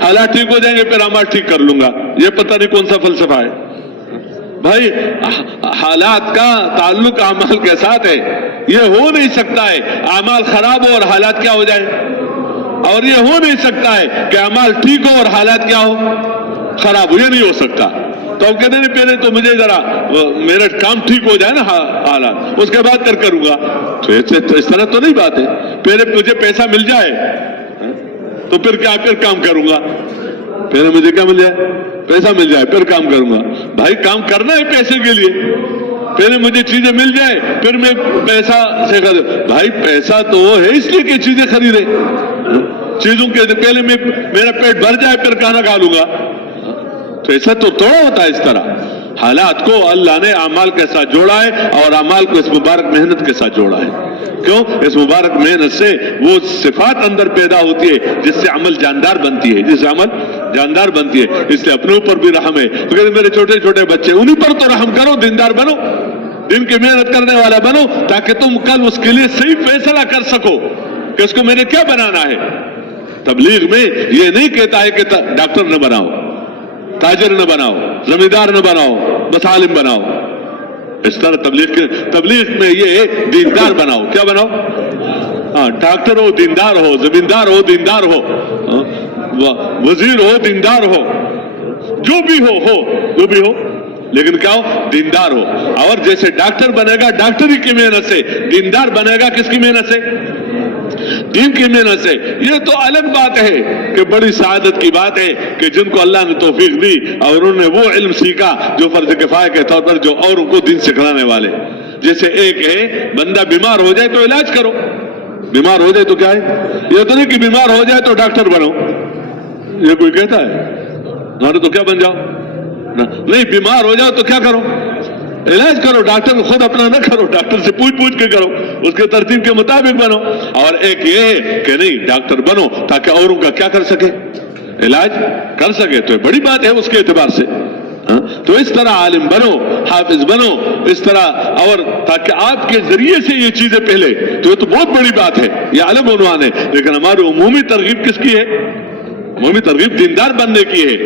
حالات ٹھیک ہو جائیں گے پھر اعمال ٹھیک کر لوں گا. یہ پتہ نہیں کون سا فلسفہ ہے بھائی. حالات کا تعلق اعمال کے ساتھ ہے. یہ ہو نہیں سکتا ہے اعمال خراب ہو اور حالات کیا ہو جائے, اور یہ ہو نہیں سکتا ہے کہ اعمال ٹھیک ہو اور حالات کیا ہو, خراب ہو. یہ نہیں ہو سکتا. تو ہم کہتے ہیں پہلے تو مجھے ذرا میرا کام ٹھیک ہو جائے نا حالات, اس کے بعد کروں گا. تو اس طرح تو نہیں بات ہے. پہلے مجھے پیسہ مل جائے تو پھر کام کروں گا. پہلے مجھے کیا مل جائے, پیسہ مل جائے پھر کام کروں گا. بھائی کام کرنا ہے پیسے کے لیے, پہلے مجھے چیزیں مل جائے پھر میں پیسہ سے بھائی پیسہ تو وہ ہے اس لیے کہ چیزیں خریدے, چیزوں کے پہلے میرا پیٹ بھر جائے پھر کھانا کھا لوں گا. تو ایسا تو تھوڑا ہوتا ہے. اس طرح حالات کو اللہ نے اعمال کے ساتھ جوڑا ہے, اور اعمال کو اس مبارک محنت کے ساتھ جوڑا ہے. کیوں؟ اس مبارک محنت سے وہ صفات اندر پیدا ہوتی ہے جس سے عمل جاندار بنتی ہے, اس لیے اپنے اوپر بھی رحم ہے. تو کہتے میرے چھوٹے چھوٹے بچے, انہیں پر تو رحم کرو, دیندار بنو, دن کی محنت کرنے والا بنو, تاکہ تم کل اس کے لیے صحیح فیصلہ کر سکو کہ اس کو میں نے کیا بنانا ہے. تبلیغ میں یہ نہیں کہتا ہے کہ ڈاکٹر نہ بناؤ, تاجر نہ بناؤ, زمیندار نہ بناؤ, بس عالم بناؤ. اس طرح تبلیغ میں یہ دیندار بناؤ. کیا بناؤ؟ ڈاکٹر ہو دیندار ہو, زمیندار ہو دیندار ہو, وزیر ہو دیندار ہو, جو بھی ہو, لیکن کیا ہو؟ دیندار ہو. اور جیسے ڈاکٹر بنے گا ڈاکٹری کی محنت سے, دیندار بنے گا کس کی محنت سے؟ دین کی محنت سے. یہ تو الگ بات ہے کہ بڑی سعادت کی بات ہے کہ جن کو اللہ نے توفیق دی اور انہوں نے وہ علم سیکھا جو فرض کفایہ کے طور پر جو اوروں کو دین سکھلانے والے. جیسے ایک ہے بندہ بیمار ہو جائے تو علاج کرو, بیمار ہو جائے تو کیا ہے, یہ تو نہیں کہ بیمار ہو جائے تو ڈاکٹر بنو. یہ کوئی کہتا ہے ہمارے تو کیا بن جاؤ, نہیں, بیمار ہو جاؤ تو کیا کرو, علاج کرو. ڈاکٹر خود اپنا نہ کرو, ڈاکٹر سے پوچھ کے کرو, اس کے ترتیب کے مطابق بنو. اور ایک یہ ہے کہ نہیں, ڈاکٹر بنو تاکہ اوروں کا کیا کر سکے, علاج کر سکے. تو بڑی بات ہے اس کے اعتبار سے. تو اس طرح عالم بنو, حافظ بنو, اس طرح, اور تاکہ آپ کے ذریعے سے یہ چیزیں پھیلے. تو یہ تو بہت بڑی بات ہے, یہ عالم عنوان ہے. لیکن ہماری عمومی ترغیب کس کی ہے؟ عمومی ترغیب دیندار بننے کی ہے,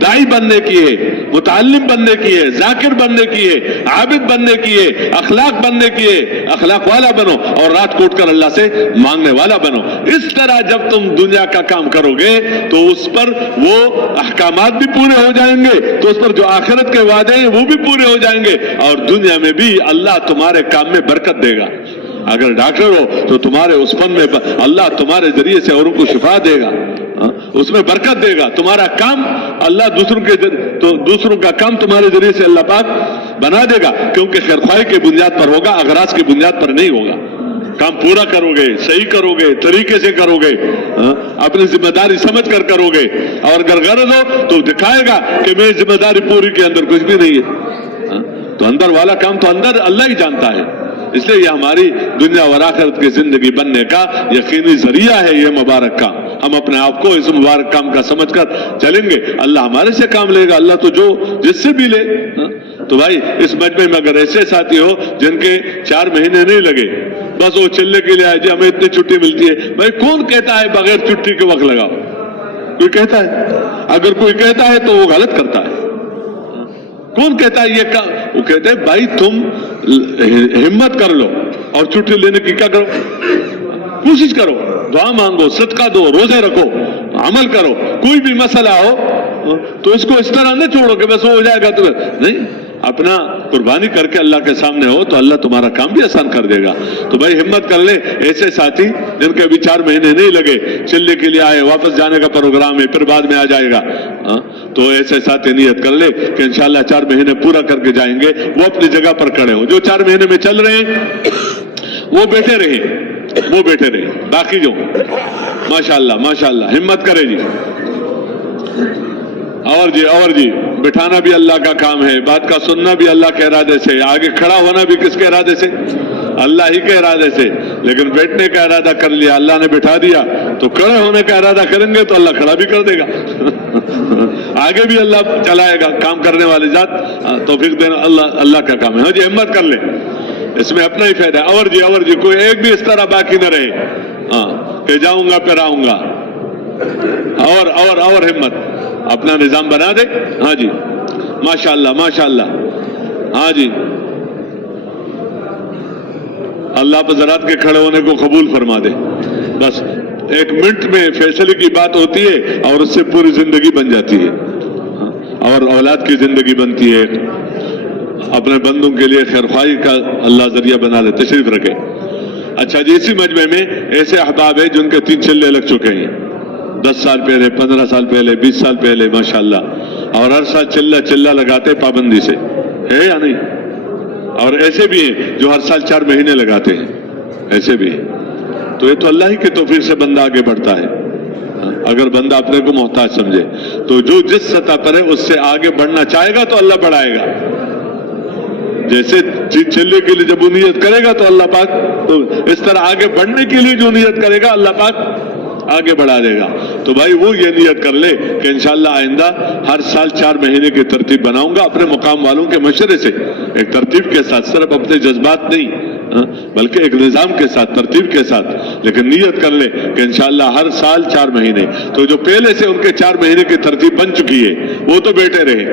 داعی بننے کی ہے, متعلم بننے کی ہے, ذاکر بننے کی ہے, عابد بننے کی ہے, اخلاق بننے کی ہے. اخلاق والا بنو اور رات کوٹ کر اللہ سے مانگنے والا بنو. اس طرح جب تم دنیا کا کام کرو گے تو اس پر وہ احکامات بھی پورے ہو جائیں گے, تو اس پر جو آخرت کے وعدے ہیں وہ بھی پورے ہو جائیں گے, اور دنیا میں بھی اللہ تمہارے کام میں برکت دے گا. اگر ڈاکٹر ہو تو تمہارے اس فن میں اللہ تمہارے ذریعے سے اوروں کو شفا دے گا, اس میں برکت دے گا. تمہارا کام اللہ دوسروں کا کام تمہارے ذریعے سے اللہ پاک بنا دے گا, کیونکہ خیرخواہی کی بنیاد پر ہوگا, اغراض کی بنیاد پر نہیں ہوگا. کام پورا کرو گے, صحیح کرو گے, طریقے سے کرو گے, اپنی ذمہ داری سمجھ کر کرو گے. اور اگر غرض ہو تو دکھائے گا کہ میں ذمہ داری پوری کے اندر کچھ بھی نہیں ہے, تو اندر والا کام تو اندر اللہ ہی جانتا ہے. اس لیے یہ ہماری دنیا اور آخرت کی زندگی بننے کا یقینی ذریعہ ہے یہ مبارک کام. ہم اپنے آپ کو اس مبارک کام کا سمجھ کر چلیں گے, اللہ ہمارے سے کام لے گا. اللہ تو جو جس سے بھی لے. تو بھائی اس مجمع میں اگر ایسے ساتھی ہو جن کے 4 مہینے نہیں لگے, بس وہ چلنے کے لیے آئے جی ہمیں اتنی چھٹی ملتی ہے, بھائی کون کہتا ہے بغیر چھٹی کے وقت لگاؤ؟ کوئی کہتا ہے؟ اگر کوئی کہتا ہے تو وہ غلط کرتا ہے. کون کہتا ہے یہ وہ کہتے ہیں بھائی تم ہمت کر لو اور چھٹی لینے کی کیا کرو, کوشش کرو, دعا مانگو, صدقہ دو, روزے رکھو, عمل کرو. کوئی بھی مسئلہ ہو تو اس کو اس طرح نہ چھوڑو کہ بس وہ ہو جائے گا تو نہیں, اپنا قربانی کر کے اللہ کے سامنے ہو تو اللہ تمہارا کام بھی آسان کر دے گا. تو بھائی ہمت کر لے. ایسے ساتھی جن کے ابھی 4 مہینے نہیں لگے, چلنے کے لیے آئے, واپس جانے کا پروگرام ہے, پھر بعد میں آ جائے گا, تو ایسے ساتھی نیت کر لے کہ انشاءاللہ 4 مہینے پورا کر کے جائیں گے. وہ اپنی جگہ پر کھڑے ہو. جو 4 مہینے میں چل رہے ہیں وہ بیٹھے رہے, باقی جو ماشاءاللہ ہمت کرے جی. اور جی بٹھانا بھی اللہ کا کام ہے, بات کا سننا بھی اللہ کے ارادے سے, آگے کھڑا ہونا بھی کس کے ارادے سے؟ اللہ ہی کے ارادے سے. لیکن بیٹھنے کا ارادہ کر لیا, اللہ نے بٹھا دیا, تو کھڑے ہونے کا ارادہ کریں گے تو اللہ کھڑا بھی کر دے گا. آگے بھی اللہ چلائے گا. کام کرنے والی ذات توفیق دینا اللہ کا کام ہے. جی ہمت کر لیں, اس میں اپنا ہی فائدہ ہے. اور جی کوئی ایک بھی اس طرح باقی نہ رہے کہ جاؤں گا پھر آؤں گا. اور ہمت, اپنا نظام بنا دے. ہاں جی ماشاءاللہ. ہاں جی, اللہ پر ذرات کے کھڑے ہونے کو قبول فرما دے. بس 1 منٹ میں فیصلے کی بات ہوتی ہے اور اس سے پوری زندگی بن جاتی ہے, اور اولاد کی زندگی بنتی ہے. اپنے بندوں کے لیے خیرخواہی کا اللہ ذریعہ بنا لے. تشریف رکھے. اچھا جی, اسی مجمع میں ایسے احباب ہیں جن کے 3 چلے لگ چکے ہیں, 10 سال پہلے, 15 سال پہلے, 20 سال پہلے, ماشاءاللہ, اور ہر سال چلہ لگاتے پابندی سے, ہے یا نہیں؟ اور ایسے بھی ہیں جو ہر سال 4 مہینے لگاتے ہیں, ایسے بھی ہیں. تو یہ تو اللہ ہی کے توفیق سے بندہ آگے بڑھتا ہے. اگر بندہ اپنے کو محتاج سمجھے تو جو جس سطح پر ہے اس سے آگے بڑھنا چاہے گا تو اللہ بڑھائے گا. جیسے چلنے کے لیے جب وہ نیت کرے گا تو اللہ پاک, تو اس طرح آگے بڑھنے کے لیے جو نیت کرے گا اللہ پاک آگے بڑھا دے گا. تو بھائی وہ یہ نیت کر لے کہ انشاءاللہ آئندہ ہر سال 4 مہینے کی ترتیب بناؤں گا اپنے مقام والوں کے مشورے سے, ایک ترتیب کے ساتھ, صرف اپنے جذبات نہیں بلکہ ایک نظام کے ساتھ, ترتیب کے ساتھ. لیکن نیت کر لے کہ انشاءاللہ ہر سال 4 مہینے. تو جو پہلے سے ان کے 4 مہینے کی ترتیب بن چکی ہے وہ تو بیٹھے رہے.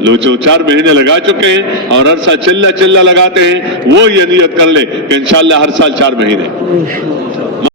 لوگ جو 4 مہینے لگا چکے ہیں اور ہر سال چلہ لگاتے ہیں, وہ یہ نیت کر لے کہ انشاءاللہ ہر سال 4 مہینے.